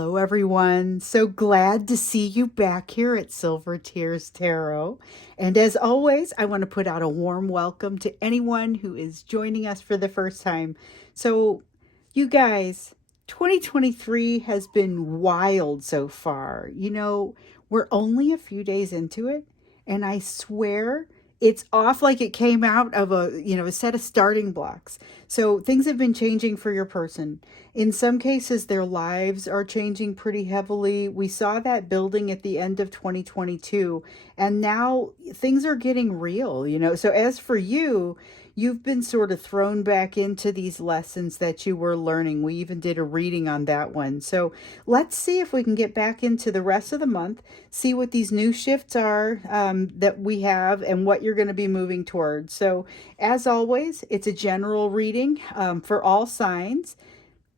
Hello, everyone. So glad to see you back here at Silver Tears Tarot. And as always, I want to put out a warm welcome to anyone who is joining us for the first time. So, you guys, 2023 has been wild so far. We're only a few days into it, and I swear it's off like it came out of a set of starting blocks. So things have been changing for your person. In some cases, their lives are changing pretty heavily. We saw that building at the end of 2022, and now things are getting real. So, as for you, you've been sort of thrown back into these lessons that you were learning. We even did a reading on that one. So, let's see if we can get back into the rest of the month, see what these new shifts are that we have, and what you're going to be moving towards. So, as always, it's a general reading for all signs.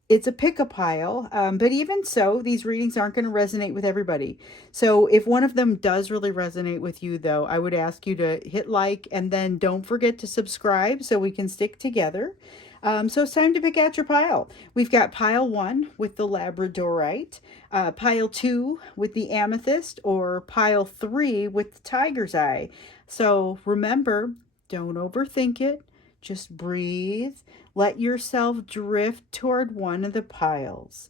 It's a pick a pile, but even so, these readings aren't going to resonate with everybody. So if one of them does really resonate with you, though, I would ask you to hit like and then don't forget to subscribe so we can stick together. So it's time to pick out your pile. We've got pile 1 with the labradorite, pile 2 with the amethyst, or pile 3 with the tiger's eye. So remember, don't overthink it. Just breathe. Let yourself drift toward one of the piles.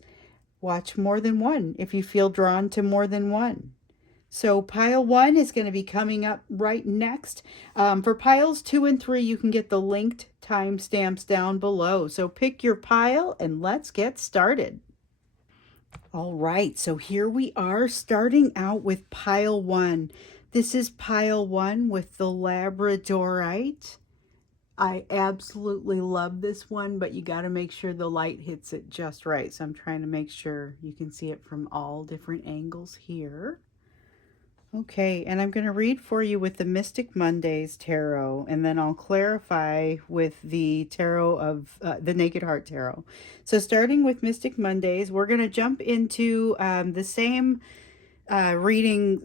Watch more than one if you feel drawn to more than one. So pile 1 is going to be coming up right next. For piles 2 and 3, you can get the linked timestamps down below. So pick your pile and let's get started. All right, so here we are starting out with pile 1. This is pile 1 with the labradorite. I absolutely love this one, but you got to make sure the light hits it just right. So I'm trying to make sure you can see it from all different angles here. Okay, and I'm going to read for you with the Mystic Mondays Tarot, and then I'll clarify with the Tarot of the Naked Heart Tarot. So starting with Mystic Mondays, we're going to jump into the same reading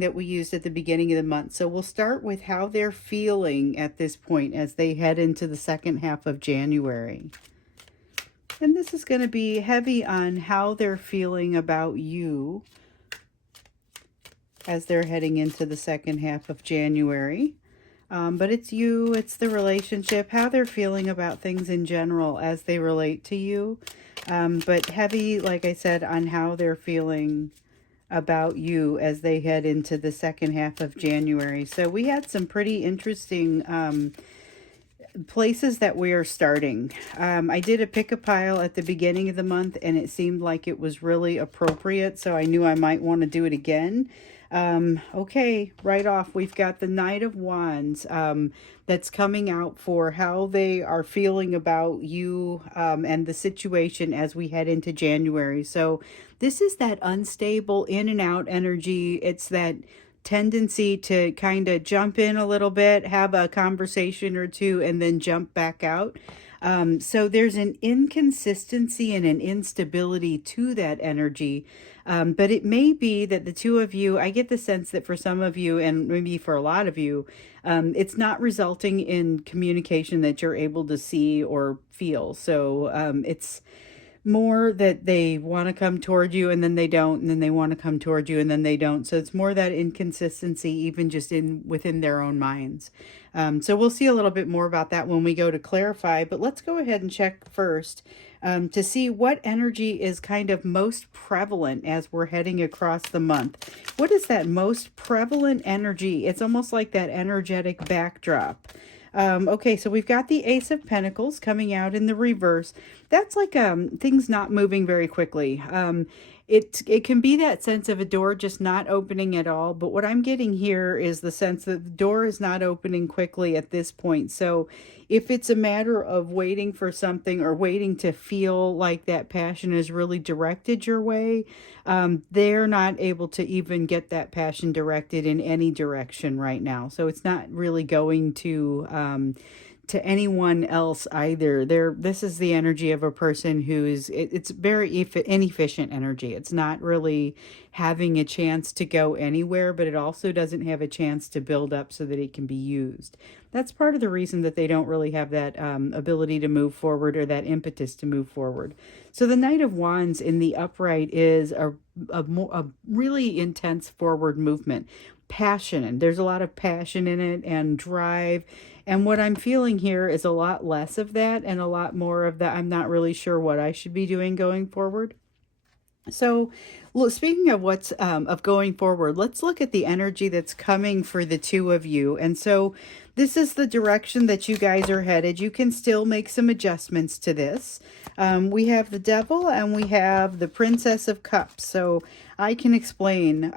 that we used at the beginning of the month. So we'll start with how they're feeling at this point as they head into the second half of January. And this is going to be heavy on how they're feeling about you as they're heading into the second half of January. But it's you, it's the relationship, how they're feeling about things in general as they relate to you. But heavy, like I said, on how they're feeling about you as they head into the second half of January. So we had some pretty interesting places that we are starting. I did a pick a pile at the beginning of the month and it seemed like it was really appropriate, so I knew I might want to do it again. Okay, right off, we've got the Knight of Wands that's coming out for how they are feeling about you and the situation as we head into January. So this is that unstable in and out energy. It's that tendency to kind of jump in a little bit, have a conversation or two, and then jump back out. So there's an inconsistency and an instability to that energy. But it may be that the two of you, I get the sense that for some of you, and maybe for a lot of you, it's not resulting in communication that you're able to see or feel. So it's more that they want to come toward you and then they don't, and then they want to come toward you and then they don't. So it's more that inconsistency, even just within their own minds. So we'll see a little bit more about that when we go to clarify, but let's go ahead and check first to see what energy is kind of most prevalent as we're heading across the month. What is that most prevalent energy? It's almost like that energetic backdrop. Okay, so we've got the Ace of Pentacles coming out in the reverse. That's like things not moving very quickly. It can be that sense of a door just not opening at all, but what I'm getting here is the sense that the door is not opening quickly at this point. So if it's a matter of waiting for something or waiting to feel like that passion is really directed your way, they're not able to even get that passion directed in any direction right now. So it's not really going to to anyone else either. This is the energy of a person who is, it's very inefficient energy. It's not really having a chance to go anywhere, but it also doesn't have a chance to build up so that it can be used. That's part of the reason that they don't really have that ability to move forward, or that impetus to move forward. So the Knight of Wands in the upright is a really intense forward movement, passion, and there's a lot of passion in it and drive. And what I'm feeling here is a lot less of that and a lot more of that. I'm not really sure what I should be doing going forward. So, speaking of what's of going forward, let's look at the energy that's coming for the two of you. And so, this is the direction that you guys are headed. You can still make some adjustments to this. We have the Devil and we have the Princess of Cups. So, I can explain.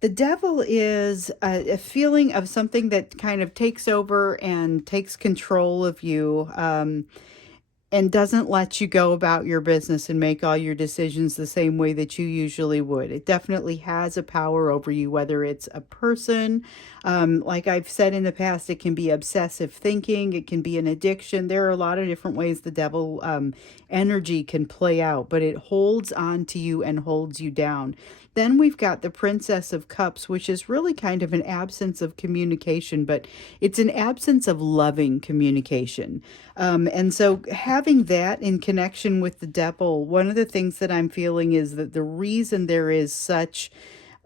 The Devil is a feeling of something that kind of takes over and takes control of you. And doesn't let you go about your business and make all your decisions the same way that you usually would. It definitely has a power over you, whether it's a person. Like I've said in the past, it can be obsessive thinking, it can be an addiction. There are a lot of different ways the devil energy can play out, but it holds on to you and holds you down. Then we've got the Princess of Cups, which is really kind of an absence of communication, but it's an absence of loving communication. And so having that in connection with the devil, one of the things that I'm feeling is that the reason there is such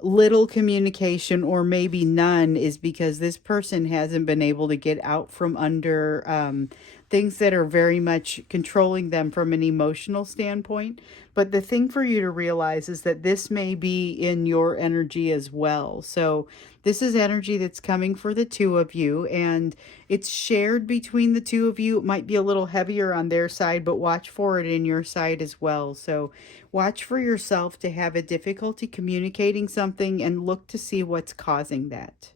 little communication, or maybe none, is because this person hasn't been able to get out from under things that are very much controlling them from an emotional standpoint. But the thing for you to realize is that this may be in your energy as well. So this is energy that's coming for the two of you, and it's shared between the two of you. It might be a little heavier on their side, but watch for it in your side as well. So watch for yourself to have a difficulty communicating something and look to see what's causing that.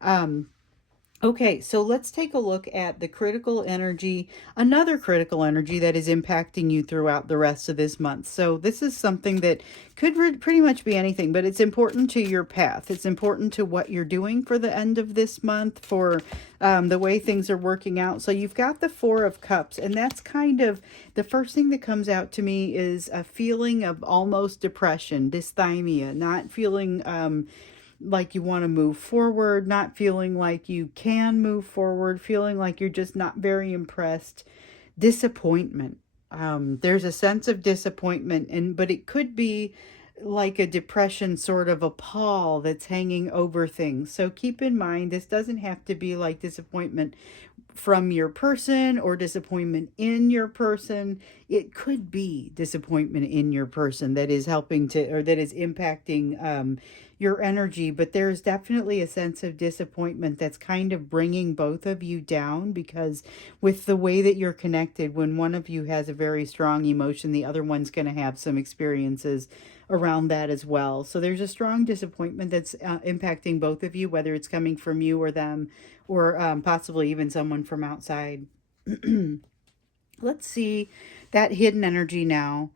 Um, Okay, so let's take a look at the critical energy, another critical energy that is impacting you throughout the rest of this month. So this is something that could pretty much be anything, but it's important to your path. It's important to what you're doing for the end of this month, for the way things are working out. So you've got the Four of Cups, and that's kind of the first thing that comes out to me is a feeling of almost depression, dysthymia, not feeling like you want to move forward, not feeling like you can move forward, feeling like you're just not very impressed, disappointment. There's a sense of disappointment, but it could be like a depression, sort of a pall that's hanging over things. So keep in mind, this doesn't have to be like disappointment from your person or disappointment in your person. It could be disappointment in your person that is helping to, or that is impacting your energy. But there's definitely a sense of disappointment that's kind of bringing both of you down, because with the way that you're connected, when one of you has a very strong emotion, the other one's going to have some experiences around that as well. So there's a strong disappointment that's impacting both of you, whether it's coming from you or them, or possibly even someone from outside. Let's see that hidden energy now.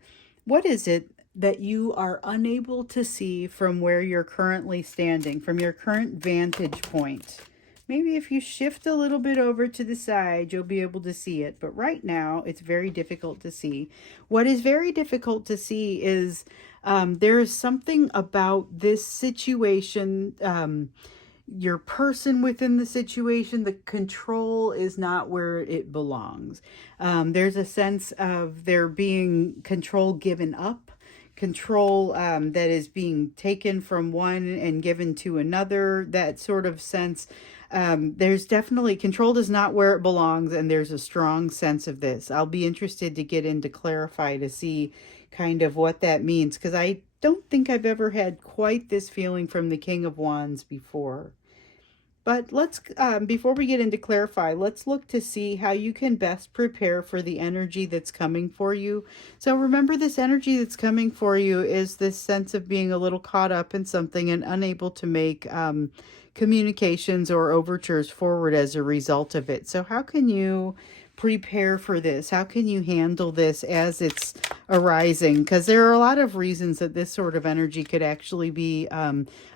What is it that you are unable to see from where you're currently standing, from your current vantage point? Maybe if you shift a little bit over to the side, you'll be able to see it. But right now, it's very difficult to see. What is very difficult to see is there is something about this situation, your person within the situation. The control is not where it belongs. There's a sense of there being control given up, control that is being taken from one and given to another, that sort of sense. There's definitely, control is not where it belongs, and there's a strong sense of this. I'll be interested to get in to clarify, to see kind of what that means, because I don't think I've ever had quite this feeling from the King of Wands before. But let's, before we get into clarify, let's look to see how you can best prepare for the energy that's coming for you. So remember, this energy that's coming for you is this sense of being a little caught up in something and unable to make communications or overtures forward as a result of it. So how can you prepare for this? How can you handle this as it's arising? Because there are a lot of reasons that this sort of energy could actually be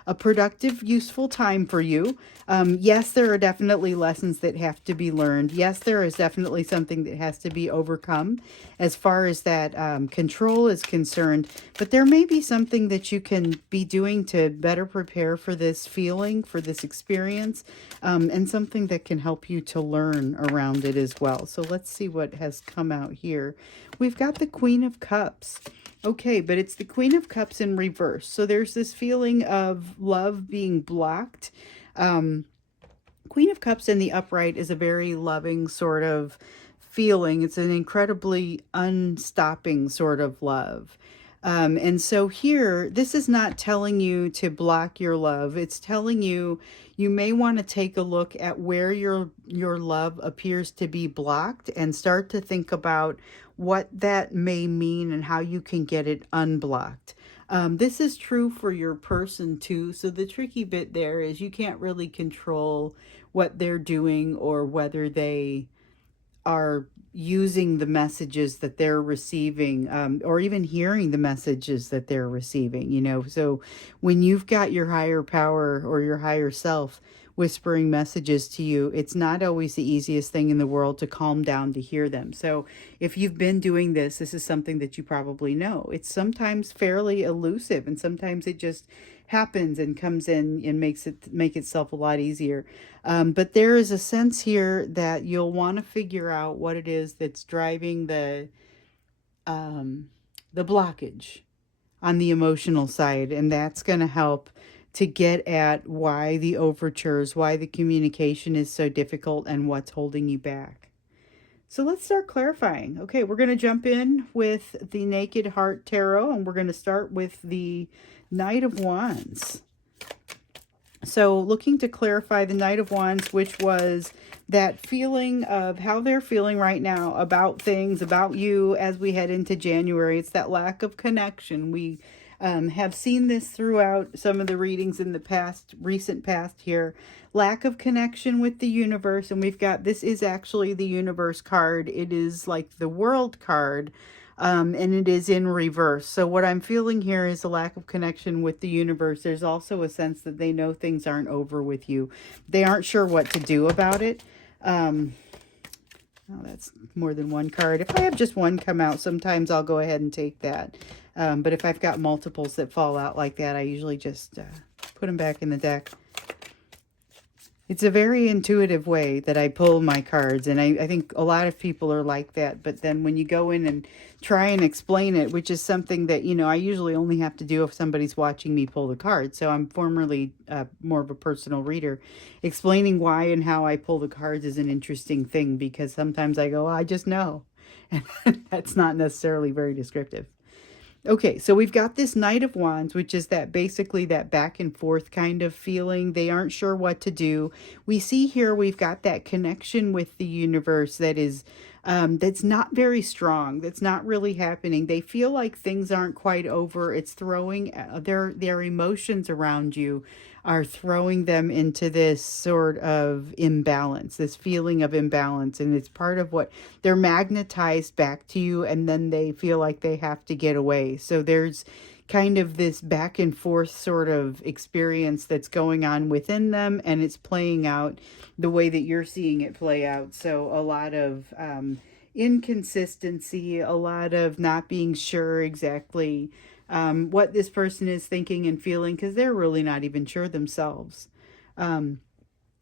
a productive, useful time for you. Yes, there are definitely lessons that have to be learned. Yes, there is definitely something that has to be overcome as far as that control is concerned. But there may be something that you can be doing to better prepare for this feeling, for this experience, and something that can help you to learn around it as well. So let's see what has come out here. We've got the Queen of Cups. Okay, but it's the Queen of Cups in reverse. So there's this feeling of love being blocked. Queen of Cups in the upright is a very loving sort of feeling. It's an incredibly unstopping sort of love. And so here, this is not telling you to block your love. It's telling you you may want to take a look at where your love appears to be blocked and start to think about what that may mean and how you can get it unblocked. This is true for your person too. So the tricky bit there is you can't really control what they're doing or whether they are using the messages that they're receiving, or even hearing the messages that they're receiving, you know. So when you've got your higher power or your higher self whispering messages to you, it's not always the easiest thing in the world to calm down to hear them. So if you've been doing this, this is something that you probably know. It's sometimes fairly elusive, and sometimes it just happens and comes in and make itself a lot easier. But there is a sense here that you'll want to figure out what it is that's driving the blockage on the emotional side, and that's going to help to get at why the overtures, why the communication is so difficult, and what's holding you back. So let's start clarifying. Okay, we're going to jump in with the Naked Heart Tarot, and we're going to start with the Knight of Wands. So looking to clarify the Knight of Wands, which was that feeling of how they're feeling right now about things, about you as we head into January. It's that lack of connection. We have seen this throughout some of the readings in the past, recent past here. Lack of connection with the universe. And we've got, this is actually the universe card. It is like the world card. And it is in reverse. So what I'm feeling here is a lack of connection with the universe. There's also a sense that they know things aren't over with you. They aren't sure what to do about it. Oh, that's more than one card. If I have just one come out, sometimes I'll go ahead and take that. But if I've got multiples that fall out like that, I usually just put them back in the deck. It's a very intuitive way that I pull my cards, and I think a lot of people are like that. But then when you go in and try and explain it, which is something that, you know, I usually only have to do if somebody's watching me pull the cards. So I'm formerly more of a personal reader. Explaining why and how I pull the cards is an interesting thing, because sometimes I go, I just know. And that's not necessarily very descriptive. Okay, so we've got this Knight of Wands, which is that basically that back and forth kind of feeling. They aren't sure what to do. We see here we've got that connection with the universe that is that's not very strong. That's not really happening. They feel like things aren't quite over. It's throwing their emotions around you are throwing them into this sort of imbalance, this feeling of imbalance. And it's part of what they're magnetized back to you, and then they feel like they have to get away. So there's kind of this back and forth sort of experience that's going on within them, and it's playing out the way that you're seeing it play out. So a lot of inconsistency, a lot of not being sure exactly what this person is thinking and feeling, because they're really not even sure themselves.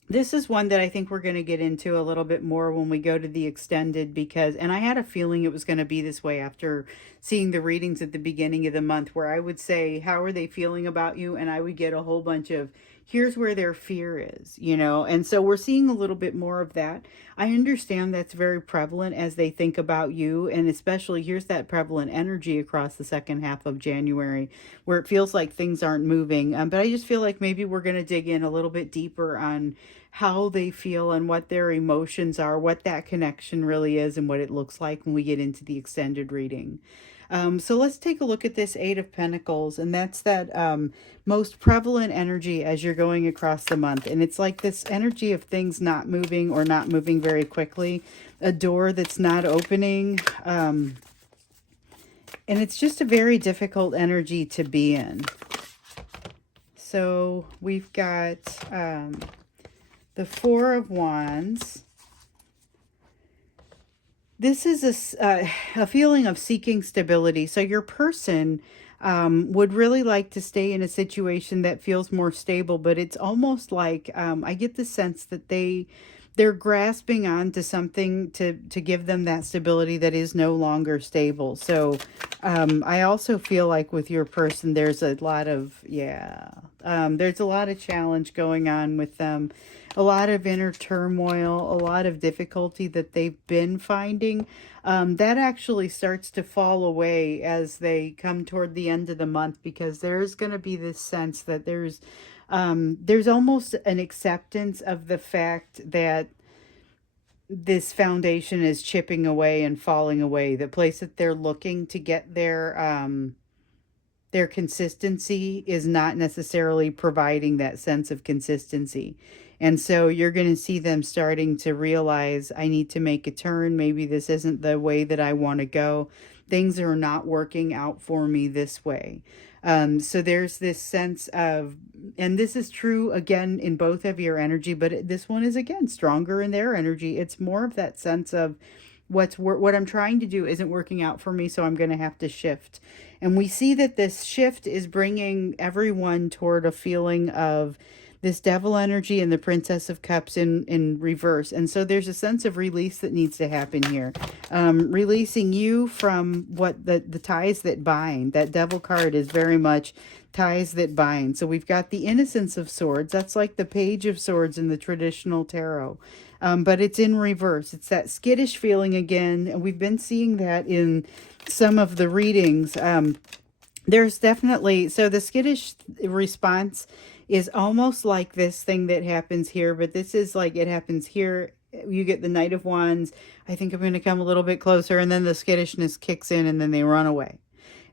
This is one that I think we're going to get into a little bit more when we go to the extended, because, and I had a feeling it was going to be this way after seeing the readings at the beginning of the month, where I would say, how are they feeling about you? And I would get a whole bunch of, here's where their fear is, you know? And so we're seeing a little bit more of that. I understand that's very prevalent as they think about you. And especially here's that prevalent energy across the second half of January, where it feels like things aren't moving. But I just feel like maybe we're going to dig in a little bit deeper on how they feel and what their emotions are, what that connection really is, and what it looks like when we get into the extended reading. So let's take a look at this Eight of Pentacles, and that's that most prevalent energy as you're going across the month. And it's like this energy of things not moving or not moving very quickly, a door that's not opening. And it's just a very difficult energy to be in. So we've got the Four of Wands. This is a feeling of seeking stability. So your person would really like to stay in a situation that feels more stable, but it's almost like I get the sense that they're grasping on to something to give them that stability that is no longer stable. So I also feel like with your person, there's a lot of, there's a lot of challenge going on with them, a lot of inner turmoil, a lot of difficulty that they've been finding. That actually starts to fall away as they come toward the end of the month, because there's going to be this sense that there's almost an acceptance of the fact that this foundation is chipping away and falling away. The place that they're looking to get their consistency is not necessarily providing that sense of consistency. And so you're going to see them starting to realize, I need to make a turn. Maybe this isn't the way that I want to go. Things are not working out for me this way. So there's this sense of, and this is true again in both of your energy, but this one is again stronger in their energy. It's more of that sense of what I'm trying to do isn't working out for me, so I'm going to have to shift. And we see that this shift is bringing everyone toward a feeling of this devil energy and the Princess of Cups in reverse. And so there's a sense of release that needs to happen here. Releasing you from what the ties that bind. That devil card is very much ties that bind. So we've got the Innocence of Swords. That's like the Page of Swords in the traditional tarot. But it's in reverse. It's that skittish feeling again. And we've been seeing that in some of the readings. There's definitely, so the skittish response is almost like this thing that happens here, but this is like it happens here. You get the Knight of Wands. I think I'm going to come a little bit closer, and then the skittishness kicks in, and then they run away.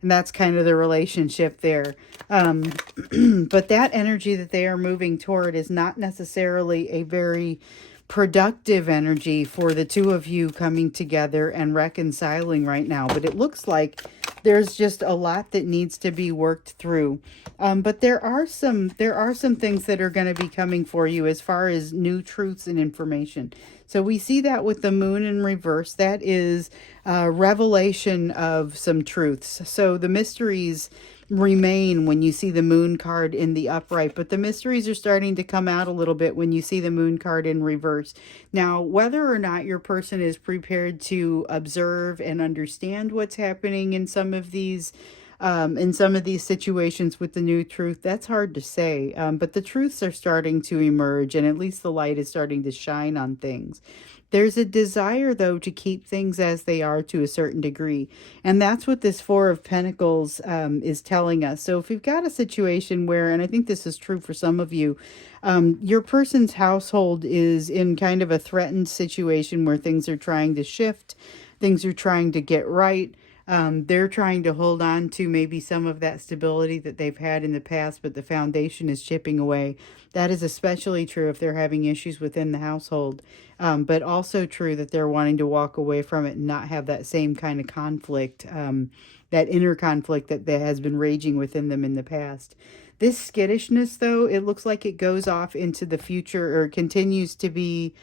And that's kind of the relationship there. But that energy that they are moving toward is not necessarily a very productive energy for the two of you coming together and reconciling right now. But it looks like there's just a lot that needs to be worked through. But there are some things that are going to be coming for you as far as new truths and information. So we see that with the moon in reverse. That is revelation of some truths. So the mysteries remain when you see the moon card in the upright, but the mysteries are starting to come out a little bit when you see the moon card in reverse. Now, whether or not your person is prepared to observe and understand what's happening in some of these situations with the new truth, that's hard to say. But the truths are starting to emerge, and at least the light is starting to shine on things. There's a desire, though, to keep things as they are to a certain degree. And that's what this Four of Pentacles is telling us. So if you've got a situation where, and I think this is true for some of you, your person's household is in kind of a threatened situation where things are trying to shift, things are trying to get right. They're trying to hold on to maybe some of that stability that they've had in the past, but the foundation is chipping away. That is especially true if they're having issues within the household, but also true that they're wanting to walk away from it and not have that same kind of conflict, that inner conflict that has been raging within them in the past. This skittishness, though, it looks like it goes off into the future, or continues to be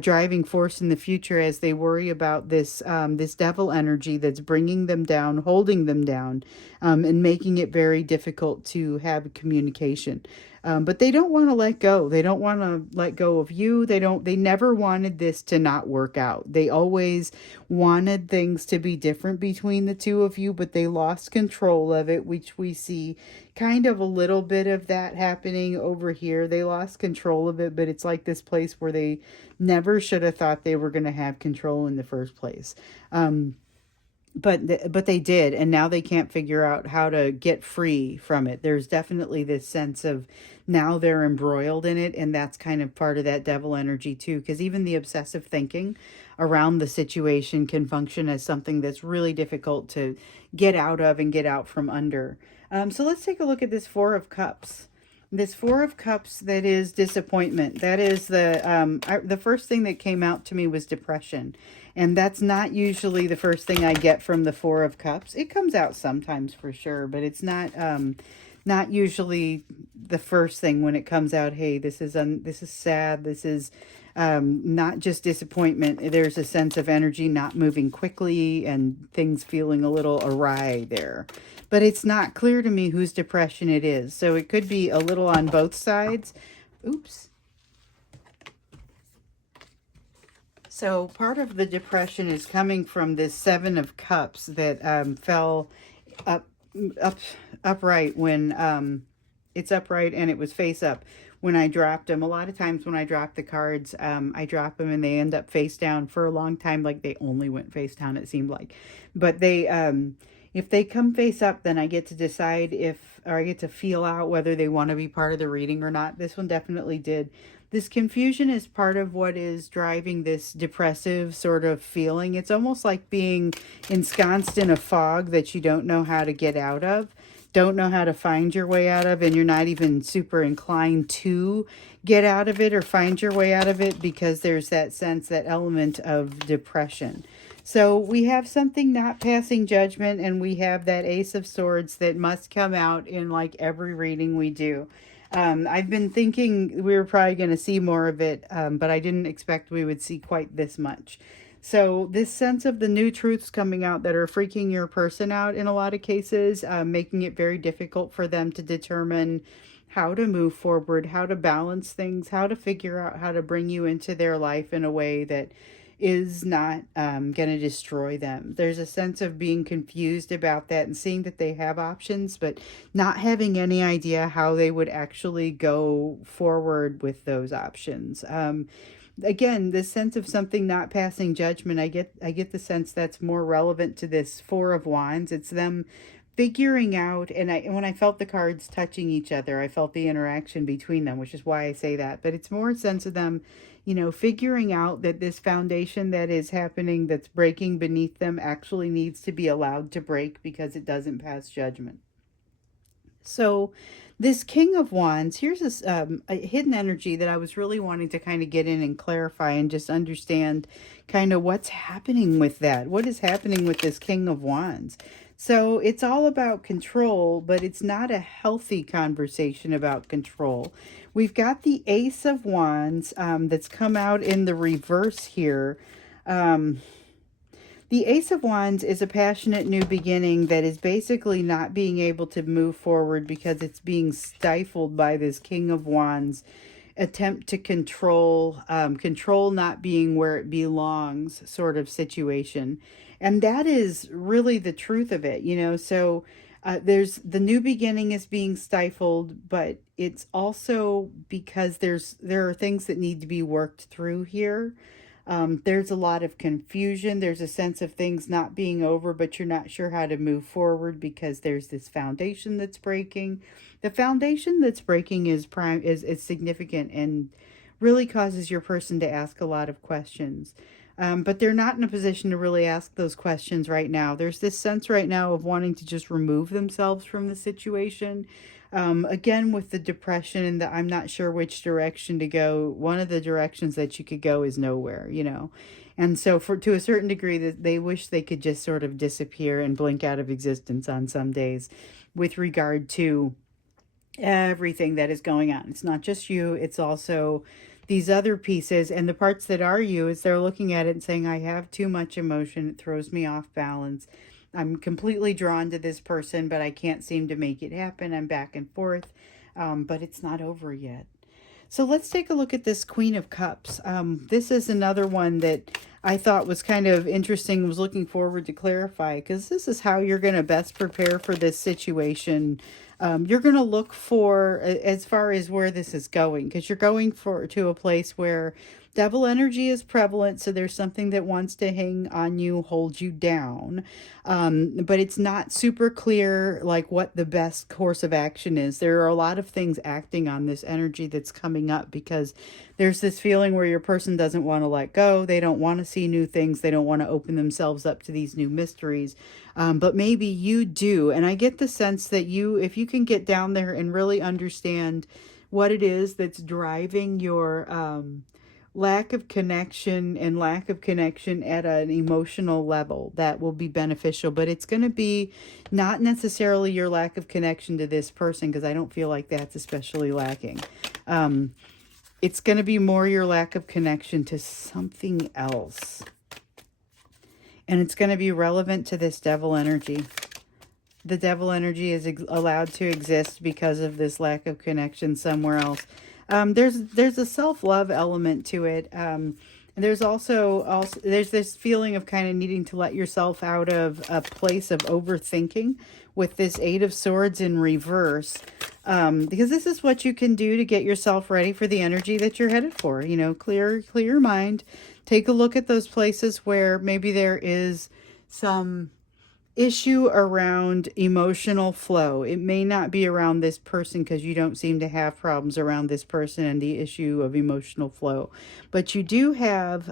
driving force in the future as they worry about this this devil energy that's bringing them down, holding them down, and making it very difficult to have communication. But they don't want to let go. They don't want to let go of you. They never wanted this to not work out. They always wanted things to be different between the two of you, but they lost control of it, which we see kind of a little bit of that happening over here. They lost control of it, but it's like this place where they never should have thought they were going to have control in the first place. but they did, and now they can't figure out how to get free from it. There's definitely this sense of now they're embroiled in it, and that's kind of part of that devil energy too, because even the obsessive thinking around the situation can function as something that's really difficult to get out of and get out from under. So let's take a look at this Four of Cups. This Four of Cups, that is disappointment. That is the first thing that came out to me was depression. And that's not usually the first thing I get from the Four of Cups. It comes out sometimes for sure, but it's not usually the first thing when it comes out. Hey, this is sad. This is not just disappointment. There's a sense of energy not moving quickly and things feeling a little awry there. But it's not clear to me whose depression it is. So it could be a little on both sides. Oops. So part of the depression is coming from this Seven of Cups that fell up, up, upright when it's upright and it was face up when I dropped them. A lot of times when I drop the cards, I drop them and they end up face down for a long time. Like they only went face down, it seemed like. But if they come face up, then I get to decide or I get to feel out whether they want to be part of the reading or not. This one definitely did. This confusion is part of what is driving this depressive sort of feeling. It's almost like being ensconced in a fog that you don't know how to get out of, don't know how to find your way out of, and you're not even super inclined to get out of it or find your way out of it because there's that sense, that element of depression. So we have something not passing judgment, and we have that Ace of Swords that must come out in like every reading we do. I've been thinking we were probably going to see more of it, but I didn't expect we would see quite this much. So this sense of the new truths coming out that are freaking your person out in a lot of cases, making it very difficult for them to determine how to move forward, how to balance things, how to figure out how to bring you into their life in a way that is not going to destroy them. There's a sense of being confused about that and seeing that they have options, but not having any idea how they would actually go forward with those options. Again, this sense of something not passing judgment, I get the sense that's more relevant to this Four of Wands. It's them figuring out, and when I felt the cards touching each other, I felt the interaction between them, which is why I say that. But it's more a sense of them, figuring out that this foundation that is happening, that's breaking beneath them, actually needs to be allowed to break because it doesn't pass judgment. So this King of Wands, here's a hidden energy that I was really wanting to kind of get in and clarify and just understand kind of what's happening with that. What is happening with this King of Wands? So it's all about control, but it's not a healthy conversation about control. We've got the Ace of Wands that's come out in the reverse here. The Ace of Wands is a passionate new beginning that is basically not being able to move forward because it's being stifled by this King of Wands attempt to control not being where it belongs sort of situation. And that is really the truth of it, So there's the new beginning is being stifled, but it's also because there are things that need to be worked through here. There's a lot of confusion. There's a sense of things not being over, but you're not sure how to move forward because there's this foundation that's breaking. The foundation that's breaking is significant and really causes your person to ask a lot of questions. But they're not in a position to really ask those questions right now. There's this sense right now of wanting to just remove themselves from the situation. Again, with the depression and the I'm not sure which direction to go, one of the directions that you could go is nowhere, And so to a certain degree, that they wish they could just sort of disappear and blink out of existence on some days with regard to everything that is going on. It's not just you, it's also these other pieces, and the parts that are you is they're looking at it and saying, I have too much emotion, it throws me off balance. I'm completely drawn to this person, but I can't seem to make it happen. I'm back and forth, but it's not over yet. So let's take a look at this Queen of Cups. This is another one that I thought was kind of interesting, was looking forward to clarify, because this is how you're going to best prepare for this situation You're going to look for, as far as where this is going, because you're going to a place where devil energy is prevalent, so there's something that wants to hang on you, hold you down. But it's not super clear like what the best course of action is. There are a lot of things acting on this energy that's coming up, because there's this feeling where your person doesn't want to let go. They don't want to see new things. They don't want to open themselves up to these new mysteries. But maybe you do. And I get the sense that if you can get down there and really understand what it is that's driving your lack of connection and lack of connection at an emotional level, that will be beneficial. But it's going to be not necessarily your lack of connection to this person, because I don't feel like that's especially lacking. It's going to be more your lack of connection to something else. And it's going to be relevant to this devil energy. The devil energy is allowed to exist because of this lack of connection somewhere else. There's a self-love element to it. And there's also there's this feeling of kind of needing to let yourself out of a place of overthinking with this Eight of Swords in reverse. Because this is what you can do to get yourself ready for the energy that you're headed for. You know, clear your mind. Take a look at those places where maybe there is some issue around emotional flow. It may not be around this person, because you don't seem to have problems around this person and the issue of emotional flow. But you do have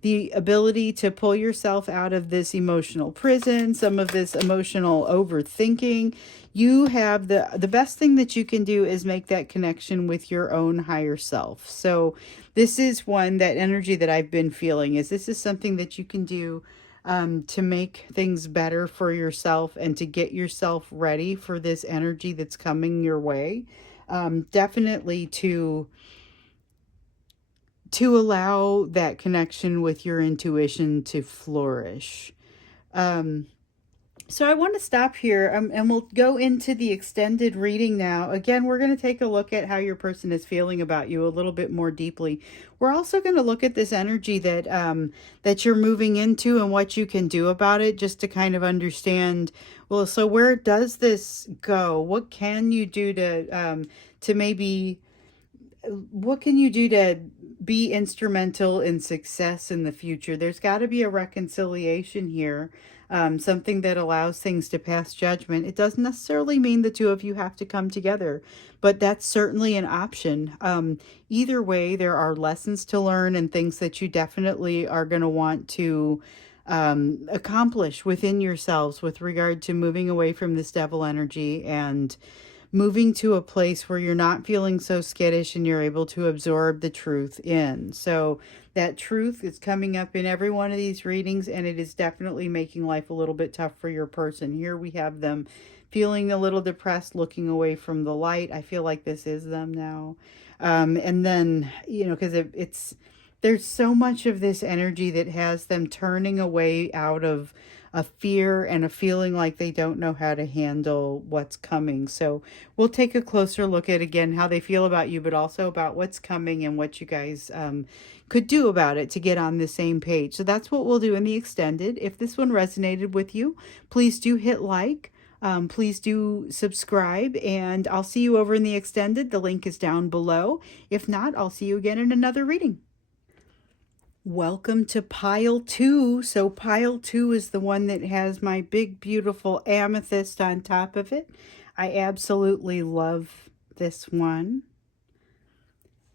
the ability to pull yourself out of this emotional prison, some of this emotional overthinking. You have the best thing that you can do is make that connection with your own higher self. So this is that energy that I've been feeling, is this is something that you can do to make things better for yourself and to get yourself ready for this energy that's coming your way. Definitely to allow that connection with your intuition to flourish. So I want to stop here, and we'll go into the extended reading now. Again, we're going to take a look at how your person is feeling about you a little bit more deeply. We're also going to look at this energy that you're moving into and what you can do about it, just to kind of understand, well, so where does this go? What can you do to maybe, what can you do to be instrumental in success in the future? There's got to be a reconciliation here, something that allows things to pass judgment. It doesn't necessarily mean the two of you have to come together, but that's certainly an option. Either way, there are lessons to learn and things that you definitely are going to want to accomplish within yourselves with regard to moving away from this devil energy and moving to a place where you're not feeling so skittish and you're able to absorb the truth in. So that truth is coming up in every one of these readings, and it is definitely making life a little bit tough for your person. Here we have them feeling a little depressed, looking away from the light. I feel like this is them now. And then, you know, because there's so much of this energy that has them turning away out of a fear and a feeling like they don't know how to handle what's coming. So we'll take a closer look at, again, how they feel about you, but also about what's coming and what you guys could do about it to get on the same page. So that's what we'll do in the extended. If this one resonated with you, please do hit like. Please do subscribe, and I'll see you over in the extended. The link is down below. If not, I'll see you again in another reading. Welcome to pile 2. So pile 2 is the one that has my big, beautiful amethyst on top of it. I absolutely love this one.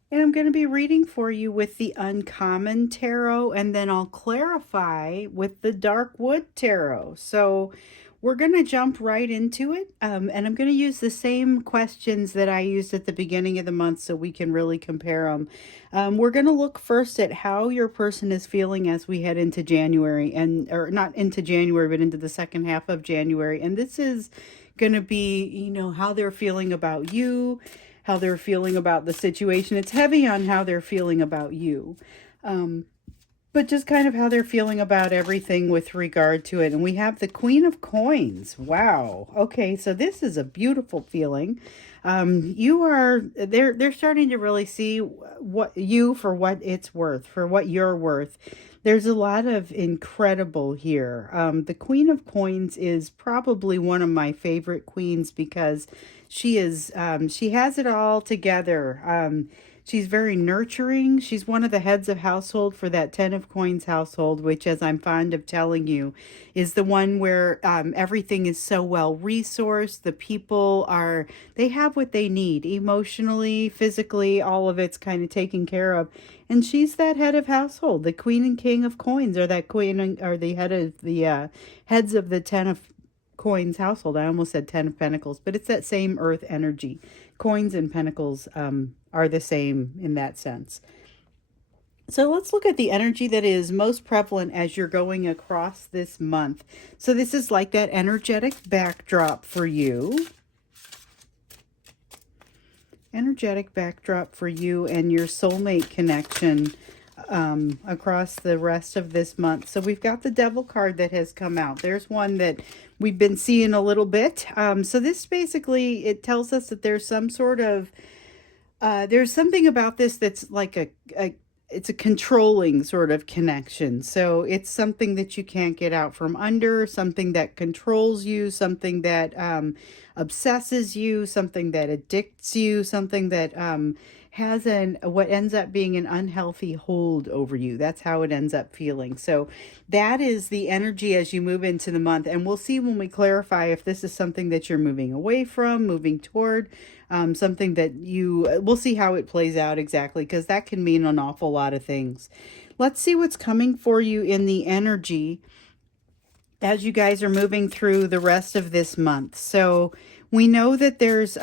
And I'm going to be reading for you with the Uncommon Tarot, and then I'll clarify with the Dark Wood Tarot. So we're going to jump right into it, and I'm going to use the same questions that I used at the beginning of the month so we can really compare them. We're going to look first at how your person is feeling as we head into January, or not into January, but into the second half of January. And this is going to be, you know, how they're feeling about you, how they're feeling about the situation. It's heavy on how they're feeling about you. but just kind of how they're feeling about everything with regard to it. And we have the Queen of Coins. Wow. Okay, so this is a beautiful feeling. You are they're starting to really see what you for what it's worth, for what you're worth. There's a lot of incredible here. The Queen of Coins is probably one of my favorite queens because she has it all together. She's very nurturing. She's one of the heads of household for that Ten of Coins household, which, as I'm fond of telling you, is the one where everything is so well resourced. The people they have what they need emotionally, physically, all of it's kind of taken care of. And she's that head of household, the Queen and King of Coins, or that or the head of the heads of the Ten of Coins household. I almost said Ten of Pentacles, but it's that same earth energy. Coins and pentacles are the same in that sense. So let's look at the energy that is most prevalent as you're going across this month. So this is like that energetic backdrop for you. Energetic backdrop for you and your soulmate connection across the rest of this month. So we've got the Devil card that has come out. There's one that we've been seeing a little bit. So this basically, it tells us that there's some sort of, there's something about this that's like it's a controlling sort of connection. So it's something that you can't get out from under, something that controls you, something that obsesses you, something that addicts you, something that has what ends up being an unhealthy hold over you. That's how it ends up feeling. So that is the energy as you move into the month. And we'll see when we clarify if this is something that you're moving away from, moving toward, something that we'll see how it plays out exactly, because that can mean an awful lot of things. Let's see what's coming for you in the energy as you guys are moving through the rest of this month. So we know that there's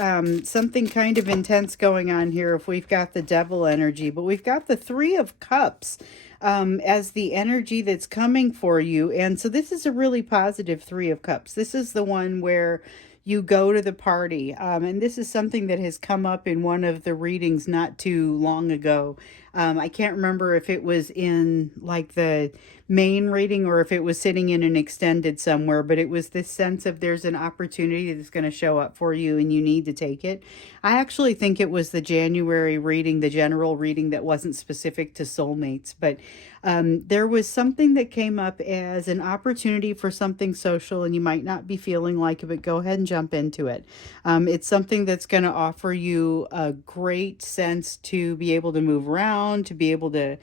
something kind of intense going on here if we've got the Devil energy, but we've got the Three of Cups as the energy that's coming for you. And so this is a really positive Three of Cups. This is the one where you go to the party. And this is something that has come up in one of the readings not too long ago. I can't remember if it was in like the main reading or if it was sitting in an extended somewhere, but it was this sense of there's an opportunity that's going to show up for you and you need to take it. I actually think it was the January reading, the general reading that wasn't specific to soulmates, but there was something that came up as an opportunity for something social, and you might not be feeling like it, but go ahead and jump into it. It's something that's going to offer you a great sense to be able to move around, to be able to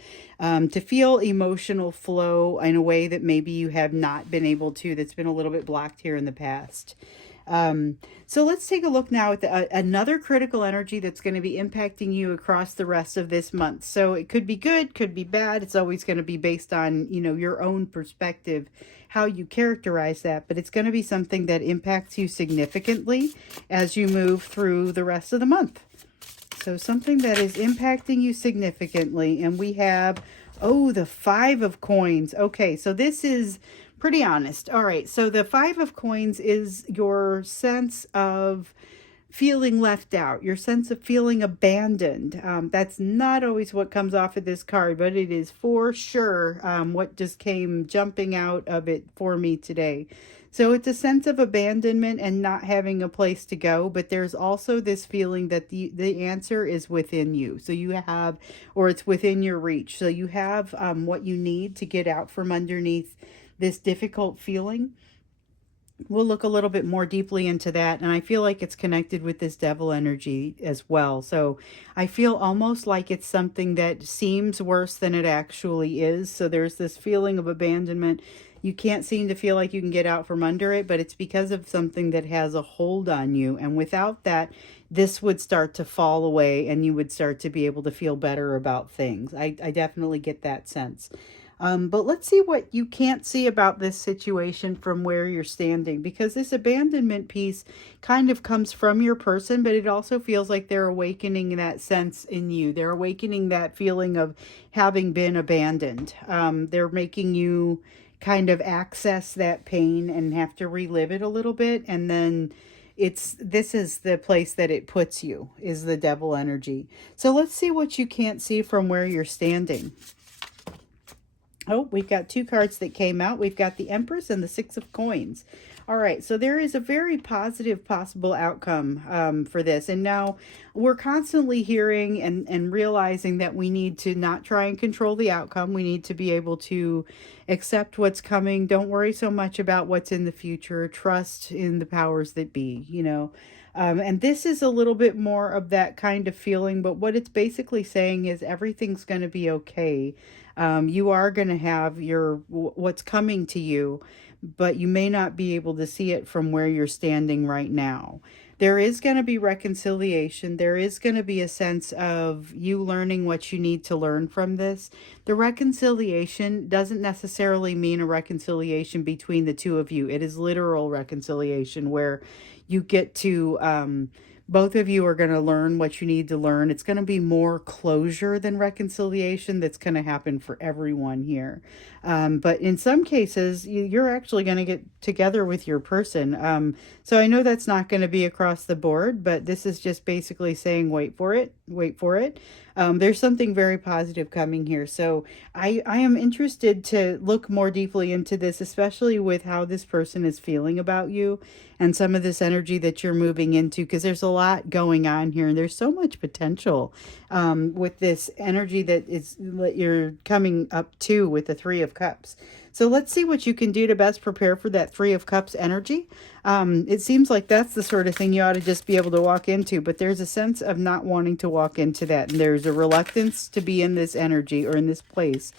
feel emotional flow in a way that maybe you have not been able to, that's been a little bit blocked here in the past. So let's take a look now at another critical energy that's going to be impacting you across the rest of this month. So it could be good, could be bad. It's always going to be based on, your own perspective, how you characterize that. But it's going to be something that impacts you significantly as you move through the rest of the month. So something that is impacting you significantly. And we have, the Five of Coins. Okay, so this is pretty honest. All right, so the Five of Coins is your sense of feeling left out, your sense of feeling abandoned. That's not always what comes off of this card, but it is for sure what just came jumping out of it for me today. So it's a sense of abandonment and not having a place to go, but there's also this feeling that the answer is within you. So you have, or it's within your reach. So you have what you need to get out from underneath this difficult feeling. We'll look a little bit more deeply into that, and I feel like it's connected with this Devil energy as well. So I feel almost like it's something that seems worse than it actually is. So there's this feeling of abandonment. You can't seem to feel like you can get out from under it, but it's because of something that has a hold on you. And without that, this would start to fall away and you would start to be able to feel better about things. I definitely get that sense. But let's see what you can't see about this situation from where you're standing, because this abandonment piece kind of comes from your person, but it also feels like they're awakening that sense in you. They're awakening that feeling of having been abandoned. They're making you kind of access that pain and have to relive it a little bit. And then this is the place that it puts you, is the Devil energy. So let's see what you can't see from where you're standing. Oh, we've got two cards that came out. We've got the Empress and the Six of Coins. All right, so there is a very positive possible outcome for this. And now we're constantly hearing and realizing that we need to not try and control the outcome. We need to be able to accept what's coming. Don't worry so much about what's in the future. Trust in the powers that be, you know. And this is a little bit more of that kind of feeling, but what it's basically saying is everything's going to be okay. You are going to have what's coming to you, but you may not be able to see it from where you're standing right now. There is going to be reconciliation. There is going to be a sense of you learning what you need to learn from this. The reconciliation doesn't necessarily mean a reconciliation between the two of you. It is literal reconciliation where you get to both of you are going to learn what you need to learn. It's going to be more closure than reconciliation that's going to happen for everyone here. But in some cases, you're actually going to get together with your person. So I know that's not going to be across the board, but this is just basically saying, wait for it, wait for it. There's something very positive coming here. So I am interested to look more deeply into this, especially with how this person is feeling about you and some of this energy that you're moving into, because there's a lot going on here and there's so much potential with this energy that you're coming up to with the Three of Cups. So let's see what you can do to best prepare for that Three of Cups energy. It seems like that's the sort of thing you ought to just be able to walk into, but there's a sense of not wanting to walk into that. And there's a reluctance to be in this energy or in this place.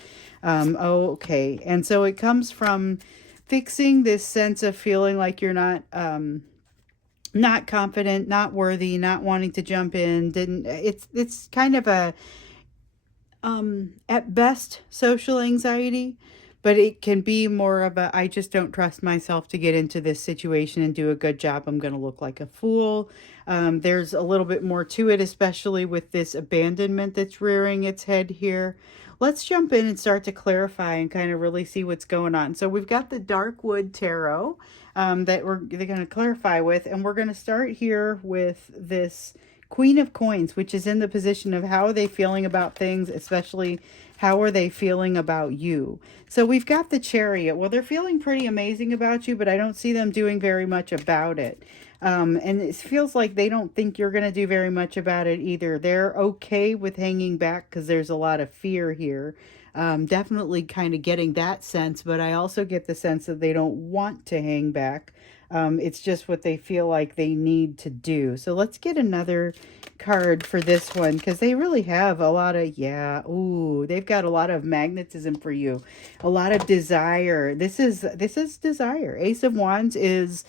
Okay. And so it comes from fixing this sense of feeling like you're not confident, not worthy, not wanting to jump in. It's kind of a at best social anxiety, but it can be more of a I just don't trust myself to get into this situation and do a good job. I'm going to look like a fool. There's a little bit more to it, especially with this abandonment that's rearing its head here. Let's jump in and start to clarify and kind of really see what's going on. So we've got the Dark Wood Tarot that they're going to clarify with, and we're going to start here with this Queen of Coins, which is in the position of how are they feeling about things, especially how are they feeling about you. So we've got the Chariot. Well, they're feeling pretty amazing about you, but I don't see them doing very much about it. And it feels like they don't think you're going to do very much about it either. They're okay with hanging back because there's a lot of fear here. Definitely kind of getting that sense, but I also get the sense that they don't want to hang back. It's just what they feel like they need to do. So let's get another card for this one because they really have a lot of, they've got a lot of magnetism for you, a lot of desire. This is desire. Ace of Wands is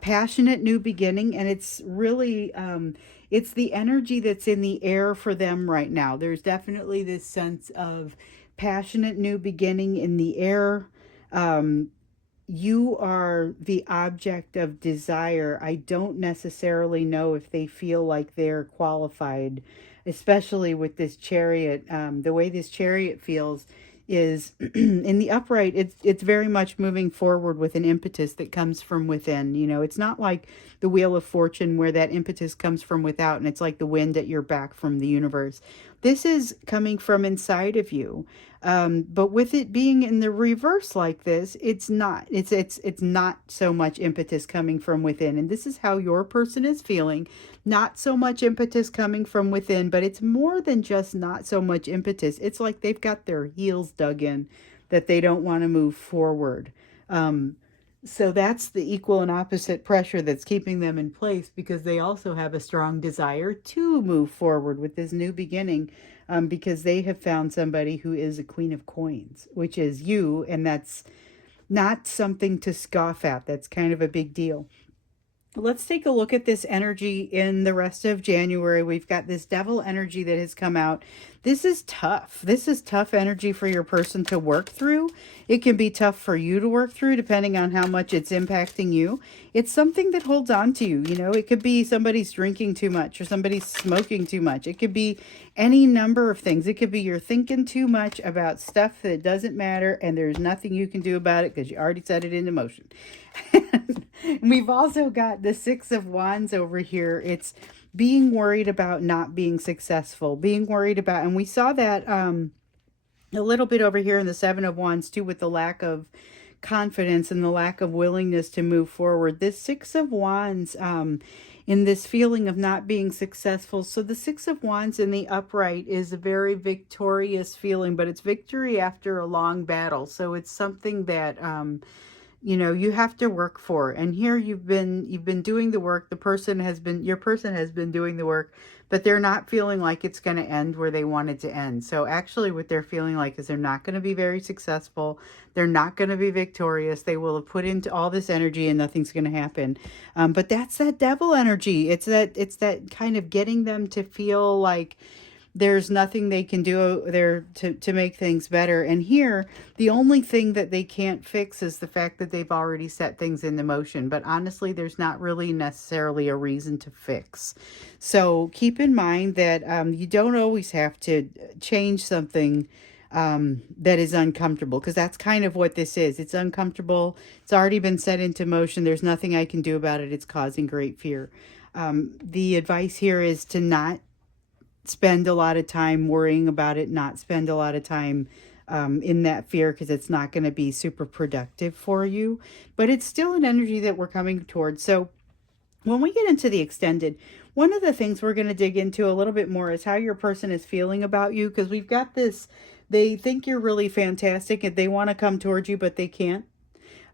passionate new beginning, and it's really it's the energy that's in the air for them right now. There's definitely this sense of passionate new beginning in the air. You are the object of desire. I don't necessarily know if they feel like they're qualified, especially with this Chariot. The way this Chariot feels is in the upright, it's very much moving forward with an impetus that comes from within. You know, it's not like the Wheel of Fortune where that impetus comes from without and it's like the wind at your back from the universe. This is coming from inside of you. But with it being in the reverse like this, it's not. It's not so much impetus coming from within. And this is how your person is feeling. Not so much impetus coming from within, but it's more than just not so much impetus. It's like they've got their heels dug in, that they don't want to move forward. So that's the equal and opposite pressure that's keeping them in place, because they also have a strong desire to move forward with this new beginning, because they have found somebody who is a Queen of Coins, which is you, and that's not something to scoff at. That's kind of a big deal. Let's take a look at this energy in the rest of January. We've got this Devil energy that has come out. This is tough. This is tough energy for your person to work through. It can be tough for you to work through depending on how much it's impacting you. It's something that holds on to you. You know, it could be somebody's drinking too much or somebody's smoking too much. It could be any number of things. It could be you're thinking too much about stuff that doesn't matter and there's nothing you can do about it because you already set it into motion. We've also got the Six of Wands over here. It's being worried about not being successful, being worried about, and we saw that a little bit over here in the Seven of Wands too, with the lack of confidence and the lack of willingness to move forward. This Six of Wands, in this feeling of not being successful. So the Six of Wands in the upright is a very victorious feeling, but it's victory after a long battle. So it's something that, you know, you have to work for. And here you've been doing the work. Your person has been doing the work, but they're not feeling like it's going to end where they want it to end. So actually what they're feeling like is they're not going to be very successful. They're not going to be victorious. They will have put into all this energy and nothing's going to happen. But that's that devil energy. It's that kind of getting them to feel like there's nothing they can do there to make things better. And here, the only thing that they can't fix is the fact that they've already set things into motion. But honestly, there's not really necessarily a reason to fix. So keep in mind that you don't always have to change something that is uncomfortable, because that's kind of what this is. It's uncomfortable. It's already been set into motion. There's nothing I can do about it. It's causing great fear. The advice here is to not spend a lot of time worrying about it, not spend a lot of time in that fear, because it's not going to be super productive for you. But it's still an energy that we're coming towards. So when we get into the extended, one of the things we're going to dig into a little bit more is how your person is feeling about you, because we've got this, they think you're really fantastic and they want to come towards you, but they can't.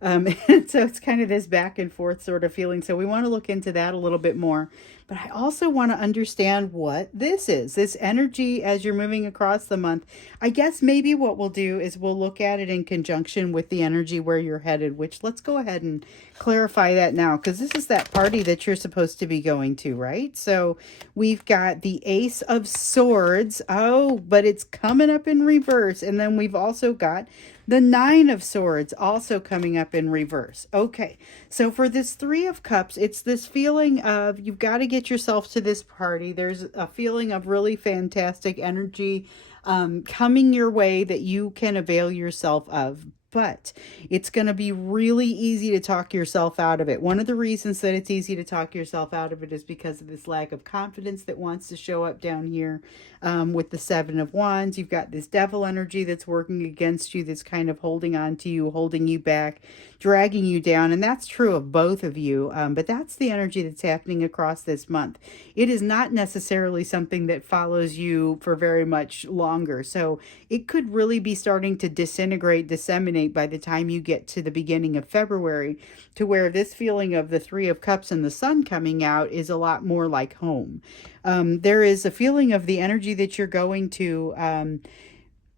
And so it's kind of this back and forth sort of feeling. So we want to look into that a little bit more. But I also want to understand what this is, this energy as you're moving across the month. I guess maybe what we'll do is we'll look at it in conjunction with the energy where you're headed, which let's go ahead and clarify that now, because this is that party that you're supposed to be going to, right? So we've got the Ace of Swords. Oh, but it's coming up in reverse. And then we've also got the Nine of Swords also coming up in reverse. Okay, so for this Three of Cups, it's this feeling of you've got to get yourself to this party. There's a feeling of really fantastic energy coming your way that you can avail yourself of. But it's going to be really easy to talk yourself out of it. One of the reasons that it's easy to talk yourself out of it is because of this lack of confidence that wants to show up down here with the Seven of Wands. You've got this devil energy that's working against you, that's kind of holding on to you, holding you back, dragging you down. And that's true of both of you. But that's the energy that's happening across this month. It is not necessarily something that follows you for very much longer. So it could really be starting to disintegrate, disseminate by the time you get to the beginning of February, to where this feeling of the Three of Cups and the Sun coming out is a lot more like home. There is a feeling of the energy that you're going to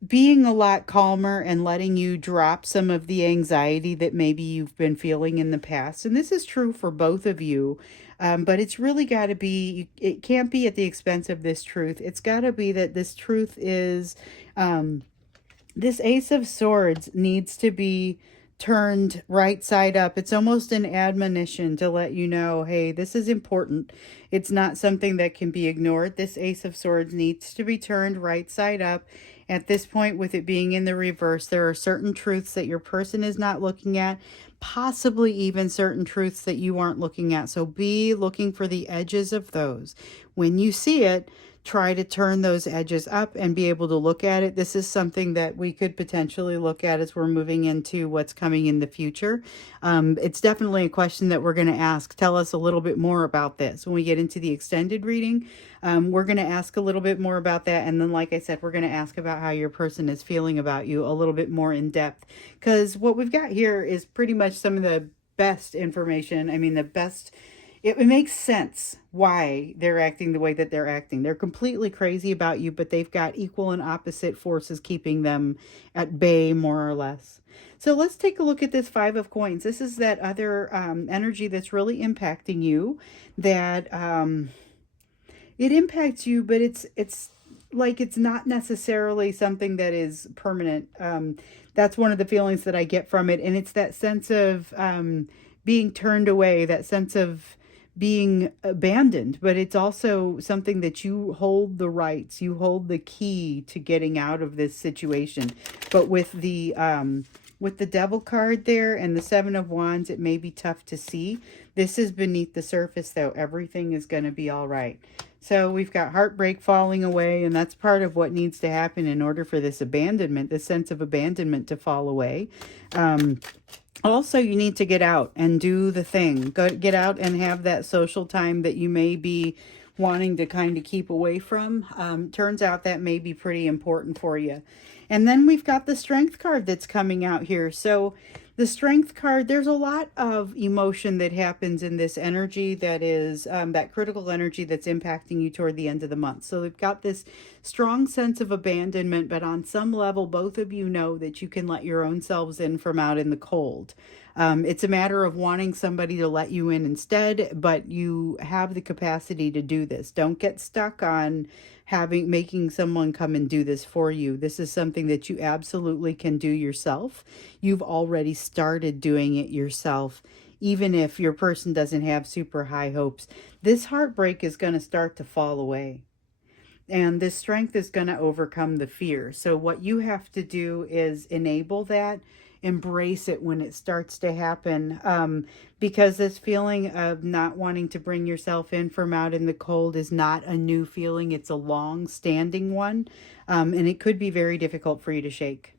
being a lot calmer and letting you drop some of the anxiety that maybe you've been feeling in the past. And this is true for both of you. But it's really got to be, it can't be at the expense of this truth. It's got to be that this truth is, this Ace of Swords needs to be turned right side up. It's almost an admonition to let you know, hey, this is important. It's not something that can be ignored. This Ace of Swords needs to be turned right side up. At this point, with it being in the reverse, there are certain truths that your person is not looking at, possibly even certain truths that you aren't looking at. So be looking for the edges of those. When you see it, try to turn those edges up and be able to look at it. This is something that we could potentially look at as we're moving into what's coming in the future. It's definitely a question that we're going to ask. Tell us a little bit more about this. When we get into the extended reading, we're going to ask a little bit more about that. And then, like I said, we're going to ask about how your person is feeling about you a little bit more in depth. Because what we've got here is pretty much some of the best information. I mean, the best... It makes sense why they're acting the way that they're acting. They're completely crazy about you, but they've got equal and opposite forces keeping them at bay, more or less. So let's take a look at this Five of Coins. This is that other energy that's really impacting you, that it impacts you, but it's like it's not necessarily something that is permanent. That's one of the feelings that I get from it. And it's that sense of being turned away, that sense of being abandoned, but it's also something that you hold the rights, you hold the key to getting out of this situation. But with the Devil card there and the Seven of Wands, it may be tough to see. This is beneath the surface, though. Everything is going to be all right. So we've got heartbreak falling away, and that's part of what needs to happen in order for this abandonment, this sense of abandonment to fall away. Um, Also, you need to get out and do the thing. Go get out and have that social time that you may be wanting to kind of keep away from. Turns out that may be pretty important for you. And then we've got the strength card that's coming out here. So the strength card, there's a lot of emotion that happens in this energy that is that critical energy that's impacting you toward the end of the month. So we've got this strong sense of abandonment, but on some level, both of you know that you can let your own selves in from out in the cold. It's a matter of wanting somebody to let you in instead, but you have the capacity to do this. Don't get stuck on making someone come and do this for you. This is something that you absolutely can do yourself. You've already started doing it yourself, even if your person doesn't have super high hopes. This heartbreak is going to start to fall away. And this strength is going to overcome the fear. So, what you have to do is enable that, embrace it when it starts to happen. Because this feeling of not wanting to bring yourself in from out in the cold is not a new feeling, it's a long standing one. And it could be very difficult for you to shake.